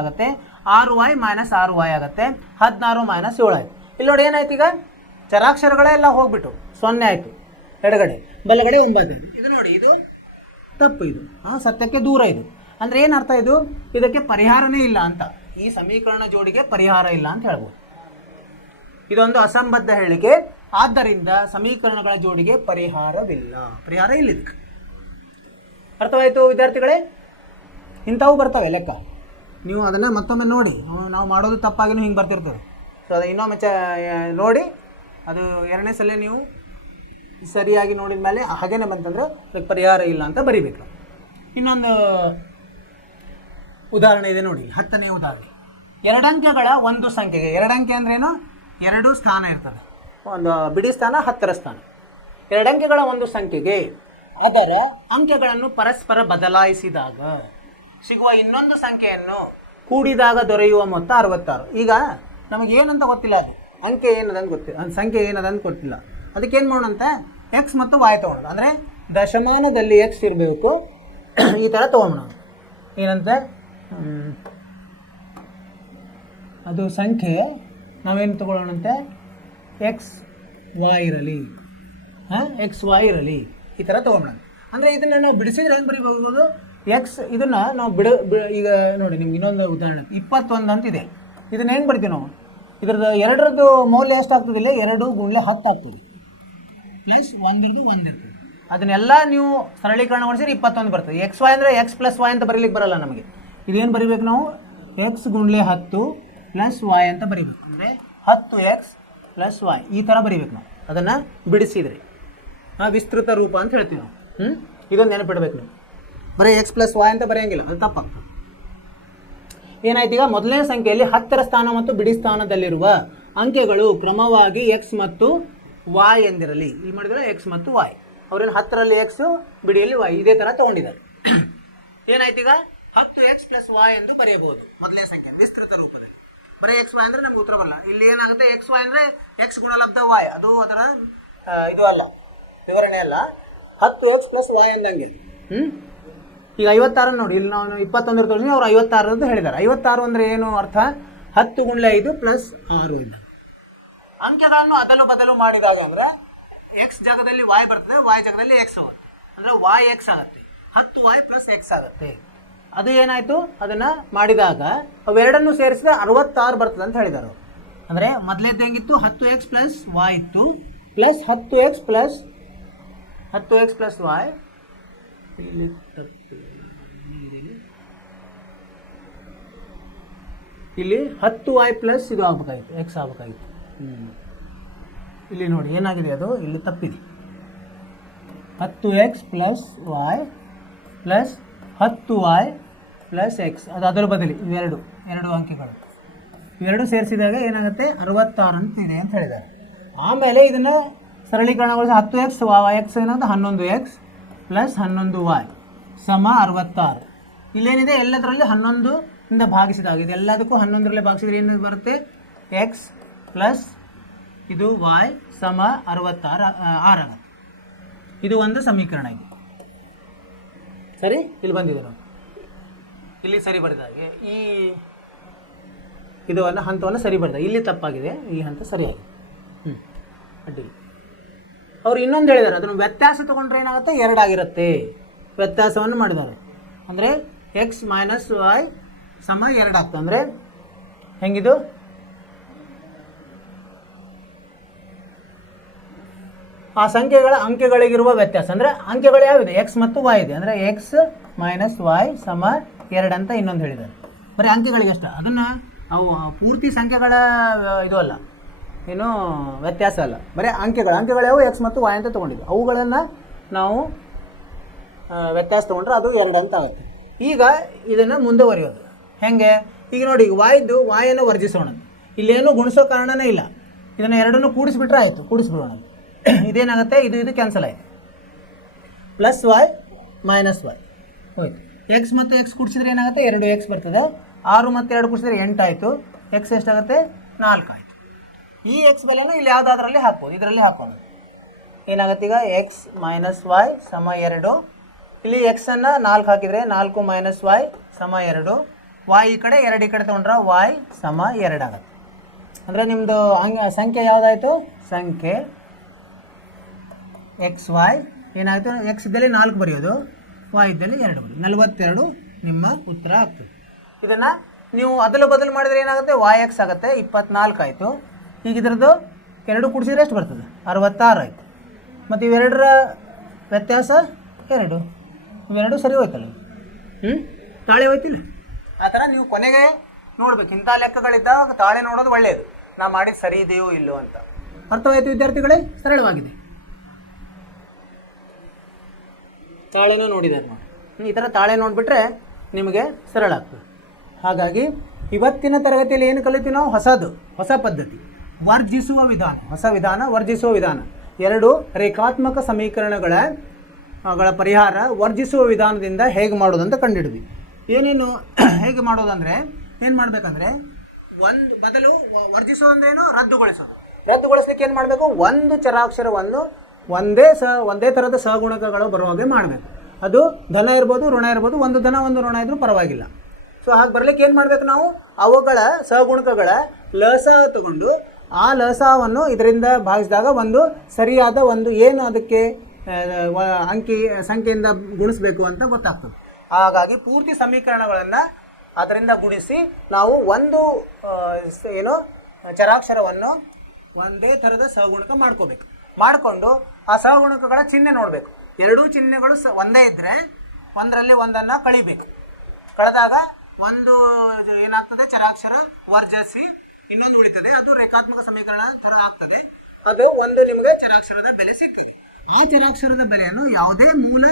ಆಗುತ್ತೆ, 6y - 6y ಆಗುತ್ತೆ, 16 - 7 ಆಯಿತು. ಇಲ್ಲಿ ನೋಡಿ ಏನಾಯ್ತು, ಈಗ ಚರಾಕ್ಷರಗಳೇ ಎಲ್ಲ ಹೋಗ್ಬಿಟ್ಟು 0 ಆಯಿತು, ಎಡಗಡೆ ಬಲಗಡೆ 9 ಆಯಿತು. ಇದು ನೋಡಿ, ಇದು ತಪ್ಪು, ಇದು ಸತ್ಯಕ್ಕೆ ದೂರ. ಇದು ಅಂದರೆ ಏನರ್ಥ, ಇದು ಇದಕ್ಕೆ ಪರಿಹಾರನೇ ಇಲ್ಲ ಅಂತ, ಈ ಸಮೀಕರಣ ಜೋಡಿಗೆ ಪರಿಹಾರ ಇಲ್ಲ ಅಂತ ಹೇಳ್ಬೋದು. ಇದೊಂದು ಅಸಂಬದ್ಧ ಹೇಳಿಕೆ. ಆದ್ದರಿಂದ ಸಮೀಕರಣಗಳ ಜೋಡಿಗೆ ಪರಿಹಾರವಿಲ್ಲ, ಪರಿಹಾರ ಇಲ್ಲಿದೆ. ಅರ್ಥವಾಯಿತು ವಿದ್ಯಾರ್ಥಿಗಳೇ? ಇಂಥವು ಬರ್ತವೆ ಲೆಕ್ಕ, ನೀವು ಅದನ್ನು ಮತ್ತೊಮ್ಮೆ ನೋಡಿ. ನಾವು ಮಾಡೋದು ತಪ್ಪಾಗಿನೂ ಹಿಂಗೆ ಬರ್ತಿರ್ತದೆ. ಸೊ ಅದು ಇನ್ನೊಮ್ಮೆ ನೋಡಿ, ಅದು 2ನೇ ಸಲ ನೀವು ಸರಿಯಾಗಿ ನೋಡಿದ ಮೇಲೆ ಹಾಗೇನೆ ಬಂತಂದರೆ ಅದಕ್ಕೆ ಪರಿಹಾರ ಇಲ್ಲ ಅಂತ ಬರಿಬೇಕು. ಇನ್ನೊಂದು ಉದಾಹರಣೆ ಇದೆ ನೋಡಿ, 10ನೇ ಉದಾಹರಣೆ. 2 ಅಂಕೆಗಳ ಒಂದು ಸಂಖ್ಯೆಗೆ, 2 ಅಂಕೆ ಅಂದ್ರೇನು, 2 ಸ್ಥಾನ ಇರ್ತದೆ, ಒಂದು ಬಿಡಿ ಸ್ಥಾನ 10ರ ಸ್ಥಾನ. 2 ಅಂಕೆಗಳ ಒಂದು ಸಂಖ್ಯೆಗೆ ಅದರ ಅಂಕೆಗಳನ್ನು ಪರಸ್ಪರ ಬದಲಾಯಿಸಿದಾಗ ಸಿಗುವ ಇನ್ನೊಂದು ಸಂಖ್ಯೆಯನ್ನು ಕೂಡಿದಾಗ ದೊರೆಯುವ ಮೊತ್ತ 66. ಈಗ ನಮಗೇನಂತ ಗೊತ್ತಿಲ್ಲ, ಅದು ಅಂಕೆ ಏನದಂತ ಗೊತ್ತಿಲ್ಲ, ಸಂಖ್ಯೆ ಏನದಂತ ಗೊತ್ತಿಲ್ಲ. ಅದಕ್ಕೇನು ಮಾಡೋಣಂತೆ, ಎಕ್ಸ್ ಮತ್ತು ವಾಯ್ ತೊಗೊಳೋದು. ಅಂದರೆ ದಶಮಾನದಲ್ಲಿ ಎಕ್ಸ್ ಇರಬೇಕು, ಈ ಥರ ತೊಗೊಂಡು ಏನಂತೆ, ಅದು ಸಂಖ್ಯೆ ನಾವೇನು ತೊಗೊಳ್ಳೋಣಂತೆ, ಎಕ್ಸ್ ವಾಯ್ ಇರಲಿ, ಎಕ್ಸ್ ವಾಯ್ ಇರಲಿ, ಈ ಥರ ತೊಗೊಂಡು. ಅಂದರೆ ಇದನ್ನು ನಾವು ಬಿಡಿಸಿದ್ರೆ ಏನು ಬರೀಬಹುದು, ಎಕ್ಸ್ ಇದನ್ನು ನಾವು ಈಗ ನೋಡಿ ನಿಮ್ಗೆ ಇನ್ನೊಂದು ಉದಾಹರಣೆ 21 ಅಂತಿದೆ. ಇದನ್ನ ಏನು ಬರ್ತೀವಿ ನಾವು, ಇದ್ರದ್ದು 2ರದ್ದು ಮೌಲ್ಯ ಎಷ್ಟು ಆಗ್ತದಿಲ್ಲ, 2 × 10 ಆಗ್ತದೆ, ಪ್ಲಸ್ 1 ಇರ್ತದೆ. ಅದನ್ನೆಲ್ಲ ನೀವು ಸರಳೀಕರಣಗೊಳಿಸಿದ್ರೆ 21 ಬರ್ತದೆ. ಎಕ್ಸ್ ವೈ ಅಂದರೆ ಎಕ್ಸ್ ಪ್ಲಸ್ ವೈ ಅಂತ ಬರೀಲಿಕ್ಕೆ ಬರಲ್ಲ ನಮಗೆ. ಇದೇನು ಬರೀಬೇಕು ನಾವು, ಎಕ್ಸ್ ಗುಂಡ್ಲೆ 10 ಪ್ಲಸ್ ವೈ ಅಂತ ಬರೀಬೇಕು. ಅಂದರೆ 10x ಪ್ಲಸ್ ವೈ ಈ ಥರ ಬರೀಬೇಕು ನಾವು. ಅದನ್ನು ಬಿಡಿಸಿದ್ರಿ ವಿಸ್ತೃತ ರೂಪ ಅಂತ ಹೇಳ್ತೀವಿ ನಾವು. ಇದೊಂದು ನೆನಪಿಡ್ಬೇಕು ನೀವು. ಬರೀ ಎಕ್ಸ್ ಪ್ಲಸ್ ವೈ ಅಂತ ಬರೆಯೋಂಗಿಲ್ಲ, ಅದು ತಪ್ಪಾಗ್ತದೆ. ಏನಾಯ್ತು, ಈಗ ಮೊದಲನೇ ಸಂಖ್ಯೆಯಲ್ಲಿ 10ರ ಸ್ಥಾನ ಮತ್ತು ಬಿಡಿ ಸ್ಥಾನದಲ್ಲಿರುವ ಅಂಕೆಗಳು ಕ್ರಮವಾಗಿ ಎಕ್ಸ್ ಮತ್ತು ವೈ ಎಂದಿರಲಿ. ಇಲ್ಲಿ ಮಾಡಿದ್ರೆ ಎಕ್ಸ್ ಮತ್ತು ವೈ, ಅವ್ರೇನು 10ರಲ್ಲಿ ಎಕ್ಸು ಬಿಡಿಯಲ್ಲಿ ವೈ ಇದೇ ಥರ ತೊಗೊಂಡಿದ್ದಾರೆ. ಏನಾಯ್ತು, ಈಗ 10x ಪ್ಲಸ್ ವೈ ಎಂದು ಬರೆಯಬಹುದು ಮೊದಲನೇ ಸಂಖ್ಯೆ ವಿಸ್ತೃತ ರೂಪದಲ್ಲಿ. ಬರೀ ಎಕ್ಸ್ ವೈ ಅಂದರೆ ನಮ್ಗೆ ಉತ್ತರ ಬರಲ್ಲ. ಇಲ್ಲಿ ಏನಾಗುತ್ತೆ, ಎಕ್ಸ್ ವೈ ಅಂದರೆ ಎಕ್ಸ್ ಗುಣಲಬ್ಧ ವೈ, ಅದು ಅದರ ಇದು ಅಲ್ಲ, ವಿವರಣೆ ಅಲ್ಲ. 10x ಪ್ಲಸ್ ವೈ ಅಂದಂಗೆ. ಈಗ 56 ನೋಡಿ, ಇಲ್ಲಿ ನಾವು 21 ತೋರಿಸಿ ಅವ್ರು 56 ಅಂತ ಹೇಳಿದ್ದಾರೆ. 56 ಅಂದರೆ ಏನು ಅರ್ಥ, 10 ಗುಂಡ್ಲೆ 5 ಪ್ಲಸ್ 6 ಇಂದ ಅಂಕೆಗಳನ್ನು ಅದಲು ಬದಲು ಮಾಡಿದಾಗ ಅಂದರೆ ಎಕ್ಸ್ ಜಾಗದಲ್ಲಿ ವೈ ಬರ್ತದೆ, ವೈ ಜಾಗದಲ್ಲಿ ಎಕ್ಸ್ ಹೋಗುತ್ತೆ, ಅಂದರೆ ವೈ ಎಕ್ಸ್ ಆಗುತ್ತೆ, 10y ಪ್ಲಸ್ ಎಕ್ಸ್ ಆಗುತ್ತೆ. ಅದು ಏನಾಯಿತು, ಅದನ್ನು ಮಾಡಿದಾಗ ಅವೆರಡನ್ನು ಸೇರಿಸಿದ್ರೆ 66 ಬರ್ತದೆ ಅಂತ ಹೇಳಿದ್ದಾರೆ. ಅಂದರೆ ಮೊದಲೇದು ಹೆಂಗಿತ್ತು, 10x ಪ್ಲಸ್ ವೈ ಇತ್ತು, ಪ್ಲಸ್ 10x ಪ್ಲಸ್ ವೈ. ಇಲ್ಲಿ 10y ಪ್ಲಸ್ ಇದು ಆಗ್ಬೇಕಾಗಿತ್ತು, ಎಕ್ಸ್ ಆಗ್ಬೇಕಾಗಿತ್ತು. ಇಲ್ಲಿ ನೋಡಿ ಏನಾಗಿದೆ, ಅದು ಇಲ್ಲಿ ತಪ್ಪಿದೆ. 10x plus y plus 10y plus x, ಅದು ಅದರ ಬದಲಿ ಇವೆರಡು ಅಂಕೆಗಳು, ಇವೆರಡು ಸೇರಿಸಿದಾಗ ಏನಾಗುತ್ತೆ 66 ಅಂತ ಇದೆ ಅಂತ ಹೇಳಿದ್ದಾರೆ. ಆಮೇಲೆ ಇದನ್ನು ಸರಳೀಕರಣಗೊಳಿಸಿ 10x ಎಕ್ಸ್ ಏನಾಗುತ್ತೆ 11x ಪ್ಲಸ್ 11y ಸಮ 66. ಇಲ್ಲೇನಿದೆ ಎಲ್ಲದರಲ್ಲಿ 11 ಇಂದ ಭಾಗಿಸಿದಾಗ, ಇದೆಲ್ಲದಕ್ಕೂ 11ರಲ್ಲೇ ಭಾಗಿಸಿದ್ರೆ ಏನು ಬರುತ್ತೆ, ಎಕ್ಸ್ ಪ್ಲಸ್ ಇದು ವೈ ಸಮ 66 ಆಗುತ್ತೆ. ಇದು ಒಂದು ಸಮೀಕರಣ ಇದೆ. ಸರಿ, ಇಲ್ಲಿ ಬಂದಿದೆ ನಾವು, ಇಲ್ಲಿ ಸರಿ ಬರೆದಾಗೆ ಈ ಇದು ಹಂತವನ್ನು ಸರಿ ಬರೆದ, ಇಲ್ಲಿ ತಪ್ಪಾಗಿದೆ, ಈ ಹಂತ ಸರಿಯಾಗಿದೆ. ಅಡ್ಡಿ. ಅವ್ರು ಇನ್ನೊಂದು ಹೇಳಿದ್ದಾರೆ, ಅದನ್ನು ವ್ಯತ್ಯಾಸ ತೊಗೊಂಡ್ರೆ ಏನಾಗುತ್ತೆ 2 ಆಗಿರುತ್ತೆ. ವ್ಯತ್ಯಾಸವನ್ನು ಮಾಡಿದ್ದಾರೆ ಅಂದರೆ ಎಕ್ಸ್ ಮೈನಸ್ ವೈ ಸಮ 2 ಆಗ್ತದೆ. ಅಂದರೆ ಹೆಂಗಿದು, ಆ ಸಂಖ್ಯೆಗಳ ಅಂಕೆಗಳಿಗಿರುವ ವ್ಯತ್ಯಾಸ ಅಂದರೆ ಅಂಕೆಗಳು ಯಾವಿದೆ, ಎಕ್ಸ್ ಮತ್ತು ವೈ ಇದೆ, ಅಂದರೆ ಎಕ್ಸ್ ಮೈನಸ್ ವೈ ಸಮ 2 ಅಂತ ಇನ್ನೊಂದು ಹೇಳಿದ್ದಾರೆ. ಬರೀ ಅಂಕೆಗಳಿಗೆ ಅಷ್ಟೇ, ಅದನ್ನು ಅವು ಪೂರ್ತಿ ಸಂಖ್ಯೆಗಳ ಇದು ಅಲ್ಲ, ಏನು ವ್ಯತ್ಯಾಸ ಅಲ್ಲ, ಬರೀ ಅಂಕೆಗಳು ಯಾವ ಎಕ್ಸ್ ಮತ್ತು ವೈ ಅಂತ ತೊಗೊಂಡಿದ್ವಿ, ಅವುಗಳನ್ನು ನಾವು ವ್ಯತ್ಯಾಸ ತೊಗೊಂಡ್ರೆ ಅದು 2 ಅಂತ ಆಗುತ್ತೆ. ಈಗ ಇದನ್ನು ಮುಂದುವರಿಯೋದು ಹೇಗೆ, ಈಗ ನೋಡಿ, ಈಗ ವಾಯನ್ನು ವರ್ಜಿಸೋಣ. ಇಲ್ಲೇನು ಗುಣಿಸೋ ಕಾರಣನೇ ಇಲ್ಲ, ಇದನ್ನು ಎರಡನ್ನು ಕೂಡಿಸ್ಬಿಟ್ರೆ ಆಯಿತು, ಕೂಡಿಸ್ಬಿಡೋಣ. ಇದೇನಾಗುತ್ತೆ, ಇದು ಕ್ಯಾನ್ಸಲ್ ಆಯಿತು, ಪ್ಲಸ್ ವೈ ಮೈನಸ್ ವೈ ಹೋಯ್ತು. ಎಕ್ಸ್ ಮತ್ತು ಎಕ್ಸ್ ಕೂಡಿಸಿದ್ರೆ ಏನಾಗುತ್ತೆ 2x ಬರ್ತದೆ, 6 ಮತ್ತು 2 ಕೂಡಿಸಿದ್ರೆ 8 ಆಯಿತು, ಎಕ್ಸ್ ಎಷ್ಟಾಗುತ್ತೆ 4 ಆಯಿತು. ಈ ಎಕ್ಸ್ ಬೆಲೆನೂ ಇಲ್ಲಿ ಯಾವುದಾದ್ರಲ್ಲಿ ಹಾಕ್ಬೋದು, ಇದರಲ್ಲಿ ಹಾಕೋಣ. ಏನಾಗುತ್ತೆ ಈಗ ಎಕ್ಸ್ ಮೈನಸ್ ವೈ ಸಮ 2, ಇಲ್ಲಿ ಎಕ್ಸನ್ನು 4 ಹಾಕಿದರೆ 4 ಮೈನಸ್ ವೈ ಸಮ 2, ವೈ ಈ ಕಡೆ 2 ಈ ಕಡೆ ತೊಗೊಂಡ್ರೆ ವೈ ಸಮ 2 ಆಗುತ್ತೆ. ಅಂದರೆ ನಿಮ್ಮದು ಸಂಖ್ಯೆ ಯಾವುದಾಯಿತು, ಸಂಖ್ಯೆ ಎಕ್ಸ್ ವೈ ಏನಾಯಿತು, ಎಕ್ಸ್ ಇದ್ದಲ್ಲಿ 4 ಬರೆಯೋದು, ವೈ ಇದ್ದಲ್ಲಿ 2 ಬರೆಯೋದು, 42 ನಿಮ್ಮ ಉತ್ತರ ಆಗ್ತದೆ. ಇದನ್ನು ನೀವು ಅದಲು ಬದಲು ಮಾಡಿದರೆ ಏನಾಗುತ್ತೆ, ವೈ ಎಕ್ಸ್ ಆಗುತ್ತೆ, 24 ಆಯಿತು. ಈಗ ಇದರದ್ದು 2 ಕೂಡಿಸಿದ್ರೆ ಎಷ್ಟು ಬರ್ತದೆ, 66 ಆಯಿತು. ಮತ್ತು ಇವೆರಡರ ವ್ಯತ್ಯಾಸ 2, ಇವೆರಡು ಸರಿ ಹೋಯ್ತಲ್ಲ, ತಾಳೆ ಹೋಯ್ತಿಲ್ಲ. ಆ ಥರ ನೀವು ಕೊನೆಗೆ ನೋಡ್ಬೇಕು, ಇಂಥ ಲೆಕ್ಕಗಳಿದ್ದಾಗ ತಾಳೆ ನೋಡೋದು ಒಳ್ಳೆಯದು, ನಾ ಮಾಡಿದ್ದು ಸರಿ ಇದೆಯೋ ಇಲ್ಲೋ ಅಂತ. ಅರ್ಥವಾಯಿತು ವಿದ್ಯಾರ್ಥಿಗಳೇ, ಸರಳವಾಗಿದೆ. ತಾಳೆನೂ ನೋಡಿದ್ದಾರೆ ನೋಡಿ, ಈ ಥರ ತಾಳೆ ನೋಡಿಬಿಟ್ರೆ ನಿಮಗೆ ಸರಳ ಆಗ್ತದೆ. ಹಾಗಾಗಿ ಇವತ್ತಿನ ತರಗತಿಯಲ್ಲಿ ಏನು ಕಲಿತೀವಿ ನಾವು, ಹೊಸ ಪದ್ಧತಿ, ವರ್ಜಿಸುವ ವಿಧಾನ, ಹೊಸ ವಿಧಾನ, ವರ್ಜಿಸುವ ವಿಧಾನ. 2 ರೇಖಾತ್ಮಕ ಸಮೀಕರಣಗಳ ಪರಿಹಾರ ವರ್ಜಿಸುವ ವಿಧಾನದಿಂದ ಹೇಗೆ ಮಾಡೋದಂತ ಕಂಡುಹಿಡಿದ್ವಿ. ಏನೇನು ಹೇಗೆ ಮಾಡೋದಂದರೆ ಏನು ಮಾಡಬೇಕಂದ್ರೆ, ಒಂದು ಬದಲು ವರ್ಜಿಸೋದಂದ್ರೇನು, ರದ್ದುಗೊಳಿಸ್ಲಿಕ್ಕೆ ಏನು ಮಾಡಬೇಕು, ಒಂದು ಚರಾಕ್ಷರವನ್ನು ಒಂದೇ ಥರದ ಸಹಗುಣಕಗಳು ಬರುವ ಹಾಗೆ ಮಾಡಬೇಕು. ಅದು ಧನ ಇರ್ಬೋದು, ಋಣ ಇರ್ಬೋದು, ಒಂದು ಧನ ಒಂದು ಋಣ ಇದ್ರೂ ಪರವಾಗಿಲ್ಲ. ಸೊ ಹಾಗೆ ಬರಲಿಕ್ಕೆ ಏನು ಮಾಡಬೇಕು ನಾವು, ಅವುಗಳ ಸಹಗುಣಕಗಳ ಲಸ ತಗೊಂಡು ಆ ಲಸವನ್ನು ಇದರಿಂದ ಭಾಗಿಸಿದಾಗ ಒಂದು ಸರಿಯಾದ ಒಂದು ಏನು ಅದಕ್ಕೆ ಸಂಖ್ಯೆಯಿಂದ ಗುಣಿಸಬೇಕು ಅಂತ ಗೊತ್ತಾಗ್ತದೆ. ಹಾಗಾಗಿ ಪೂರ್ತಿ ಸಮೀಕರಣಗಳನ್ನು ಅದರಿಂದ ಗುಣಿಸಿ ನಾವು ಒಂದು ಚರಾಕ್ಷರವನ್ನು ಒಂದೇ ಥರದ ಸಹಗುಣಕ ಮಾಡ್ಕೋಬೇಕು. ಮಾಡಿಕೊಂಡು ಆ ಸಹಗುಣಕಗಳ ಚಿಹ್ನೆ ನೋಡಬೇಕು. ಎರಡೂ ಚಿಹ್ನೆಗಳು ಒಂದೇ ಇದ್ದರೆ ಒಂದರಲ್ಲಿ ಒಂದನ್ನು ಕಳಿಬೇಕು. ಕಳೆದಾಗ ಒಂದು ಏನಾಗ್ತದೆ, ಚರಾಕ್ಷರ ವರ್ಜಿಸಿ ಇನ್ನೊಂದು ಉಳಿತದೆ, ಅದು ರೇಖಾತ್ಮಕ ಸಮೀಕರಣ ಥರ ಆಗ್ತದೆ. ಅದು ಒಂದು ನಿಮಗೆ ಚರಾಕ್ಷರದ ಬೆಲೆ ಸಿಗ್ತದೆ. ಆ ಚರಾಕ್ಷರದ ಬೆಲೆಯನ್ನು ಯಾವುದೇ ಮೂಲ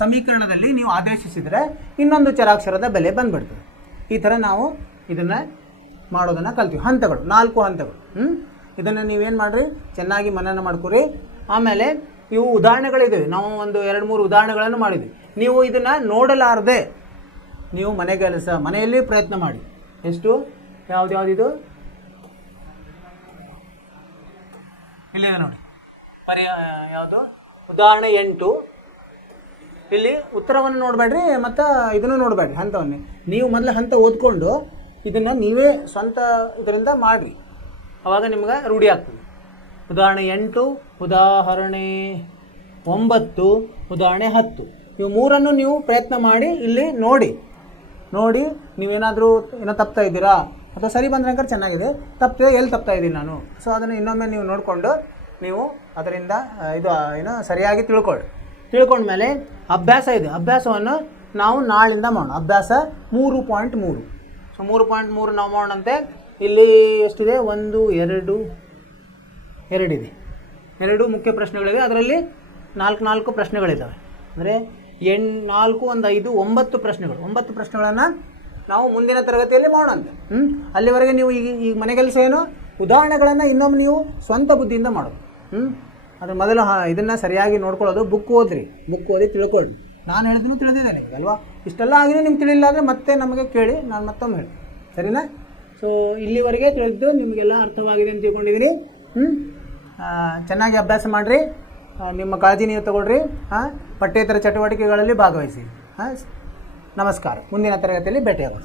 ಸಮೀಕರಣದಲ್ಲಿ ನೀವು ಆದೇಶಿಸಿದರೆ ಇನ್ನೊಂದು ಚರಾಕ್ಷರದ ಬೆಲೆ ಬಂದ್ಬಿಡ್ತದೆ. ಈ ಥರ ನಾವು ಇದನ್ನು ಮಾಡೋದನ್ನು ಕಲ್ತೀವಿ. ಹಂತಗಳು 4 ಹಂತಗಳು. ಇದನ್ನು ನೀವೇನು ಮಾಡಿರಿ, ಚೆನ್ನಾಗಿ ಮನನ ಮಾಡ್ಕೊರಿ. ಆಮೇಲೆ ಇವು ಉದಾಹರಣೆಗಳಿವೆ, ನಾವು ಒಂದು 2-3 ಉದಾಹರಣೆಗಳನ್ನು ಮಾಡಿದ್ವಿ. ನೀವು ಇದನ್ನು ನೋಡಲಾರದೆ ನೀವು ಮನೆಯಲ್ಲಿ ಪ್ರಯತ್ನ ಮಾಡಿ. ಎಷ್ಟು ಯಾವುದ್ಯಾವುದಿದು ಇಲ್ಲಿದೆ ನೋಡಿ, ಯಾವುದು ಉದಾಹರಣೆ 8. ಇಲ್ಲಿ ಉತ್ತರವನ್ನು ನೋಡಬೇಡ್ರಿ ಮತ್ತು ಇದನ್ನು ನೋಡಬೇಡ್ರಿ, ಹಂತವನ್ನೇ ನೀವು ಮೊದಲು ಹಂತ ಓದ್ಕೊಂಡು ಇದನ್ನು ನೀವೇ ಸ್ವಂತ ಇದರಿಂದ ಮಾಡಿರಿ, ಆವಾಗ ನಿಮ್ಗೆ ರೂಢಿ ಆಗ್ತದೆ. ಉದಾಹರಣೆ 8, ಉದಾಹರಣೆ 9, ಉದಾಹರಣೆ 10 ಇವು 3 ನೀವು ಪ್ರಯತ್ನ ಮಾಡಿ ಇಲ್ಲಿ ನೋಡಿ ನೀವೇನಾದರೂ ಏನೋ ತಪ್ತಾ ಇದ್ದೀರಾ ಅಥವಾ ಸರಿ ಬಂದ್ರೆ ಚೆನ್ನಾಗಿದೆ, ತಪ್ಪಿದೆ ಎಲ್ಲಿ ತಪ್ತಾ ಇದ್ದೀನಿ ನಾನು, ಸೊ ಅದನ್ನು ಇನ್ನೊಮ್ಮೆ ನೀವು ನೋಡಿಕೊಂಡು ನೀವು ಅದರಿಂದ ಏನೋ ಸರಿಯಾಗಿ ತಿಳ್ಕೊಂಡ್ಮೇಲೆ ಅಭ್ಯಾಸ ಇದೆ. ಅಭ್ಯಾಸವನ್ನು ನಾವು ನಾಳಿಂದ ಮಾಡೋಣ. ಅಭ್ಯಾಸ 3.3. ಸೊ 3.3 ನಾವು ಮಾಡೋಣಂತೆ. ಇಲ್ಲಿ ಎಷ್ಟಿದೆ, 1, 2 ಇದೆ. 2 ಮುಖ್ಯ ಪ್ರಶ್ನೆಗಳಿವೆ, ಅದರಲ್ಲಿ 4 ಪ್ರಶ್ನೆಗಳಿದ್ದಾವೆ. ಅಂದರೆ 4, 1, 5, 9 ಪ್ರಶ್ನೆಗಳು. 9 ಪ್ರಶ್ನೆಗಳನ್ನು ನಾವು ಮುಂದಿನ ತರಗತಿಯಲ್ಲಿ ಮಾಡೋಣಂತೆ. ಅಲ್ಲಿವರೆಗೆ ನೀವು ಈಗ ಮನೆಗೆಲಸ ಏನು, ಉದಾಹರಣೆಗಳನ್ನು ಇನ್ನೊಮ್ಮೆ ನೀವು ಸ್ವಂತ ಬುದ್ಧಿಯಿಂದ ಮಾಡೋದು. ಅದ್ರ ಮೊದಲು ಇದನ್ನು ಸರಿಯಾಗಿ ನೋಡ್ಕೊಳ್ಳೋದು. ಬುಕ್ ಓದಿ ತಿಳ್ಕೊಳ್ಳಿ. ನಾನು ಹೇಳಿದ್ದೀನಿ ತಿಳಿದಿದ್ದೇನೆ ನಿಮಗೆ ಅಲ್ವಾ. ಇಷ್ಟೆಲ್ಲ ಆಗಿದೆ ನಿಮ್ಗೆ ತಿಳಿಲ್ಲ ಅಂದರೆ ಮತ್ತೆ ನಮಗೆ ಕೇಳಿ, ನಾನು ಮತ್ತೊಮ್ಮೆ ಹೇಳಿ, ಸರಿನಾ? ಸೊ ಇಲ್ಲಿವರೆಗೆ ತಿಳಿದು ನಿಮಗೆಲ್ಲ ಅರ್ಥವಾಗಿದೆ ಅಂತ ತಿಳ್ಕೊಂಡಿದ್ದೀನಿ. ಚೆನ್ನಾಗಿ ಅಭ್ಯಾಸ ಮಾಡಿರಿ, ನಿಮ್ಮ ಕಾಳಜಿ ನೀವು ತಗೊಳ್ರಿ. ಪಠ್ಯೇತರ ಚಟುವಟಿಕೆಗಳಲ್ಲಿ ಭಾಗವಹಿಸಿ. ನಮಸ್ಕಾರ. ಮುಂದಿನ ತರಗತಿಯಲ್ಲಿ ಭೇಟಿಯಾಗೋಣ.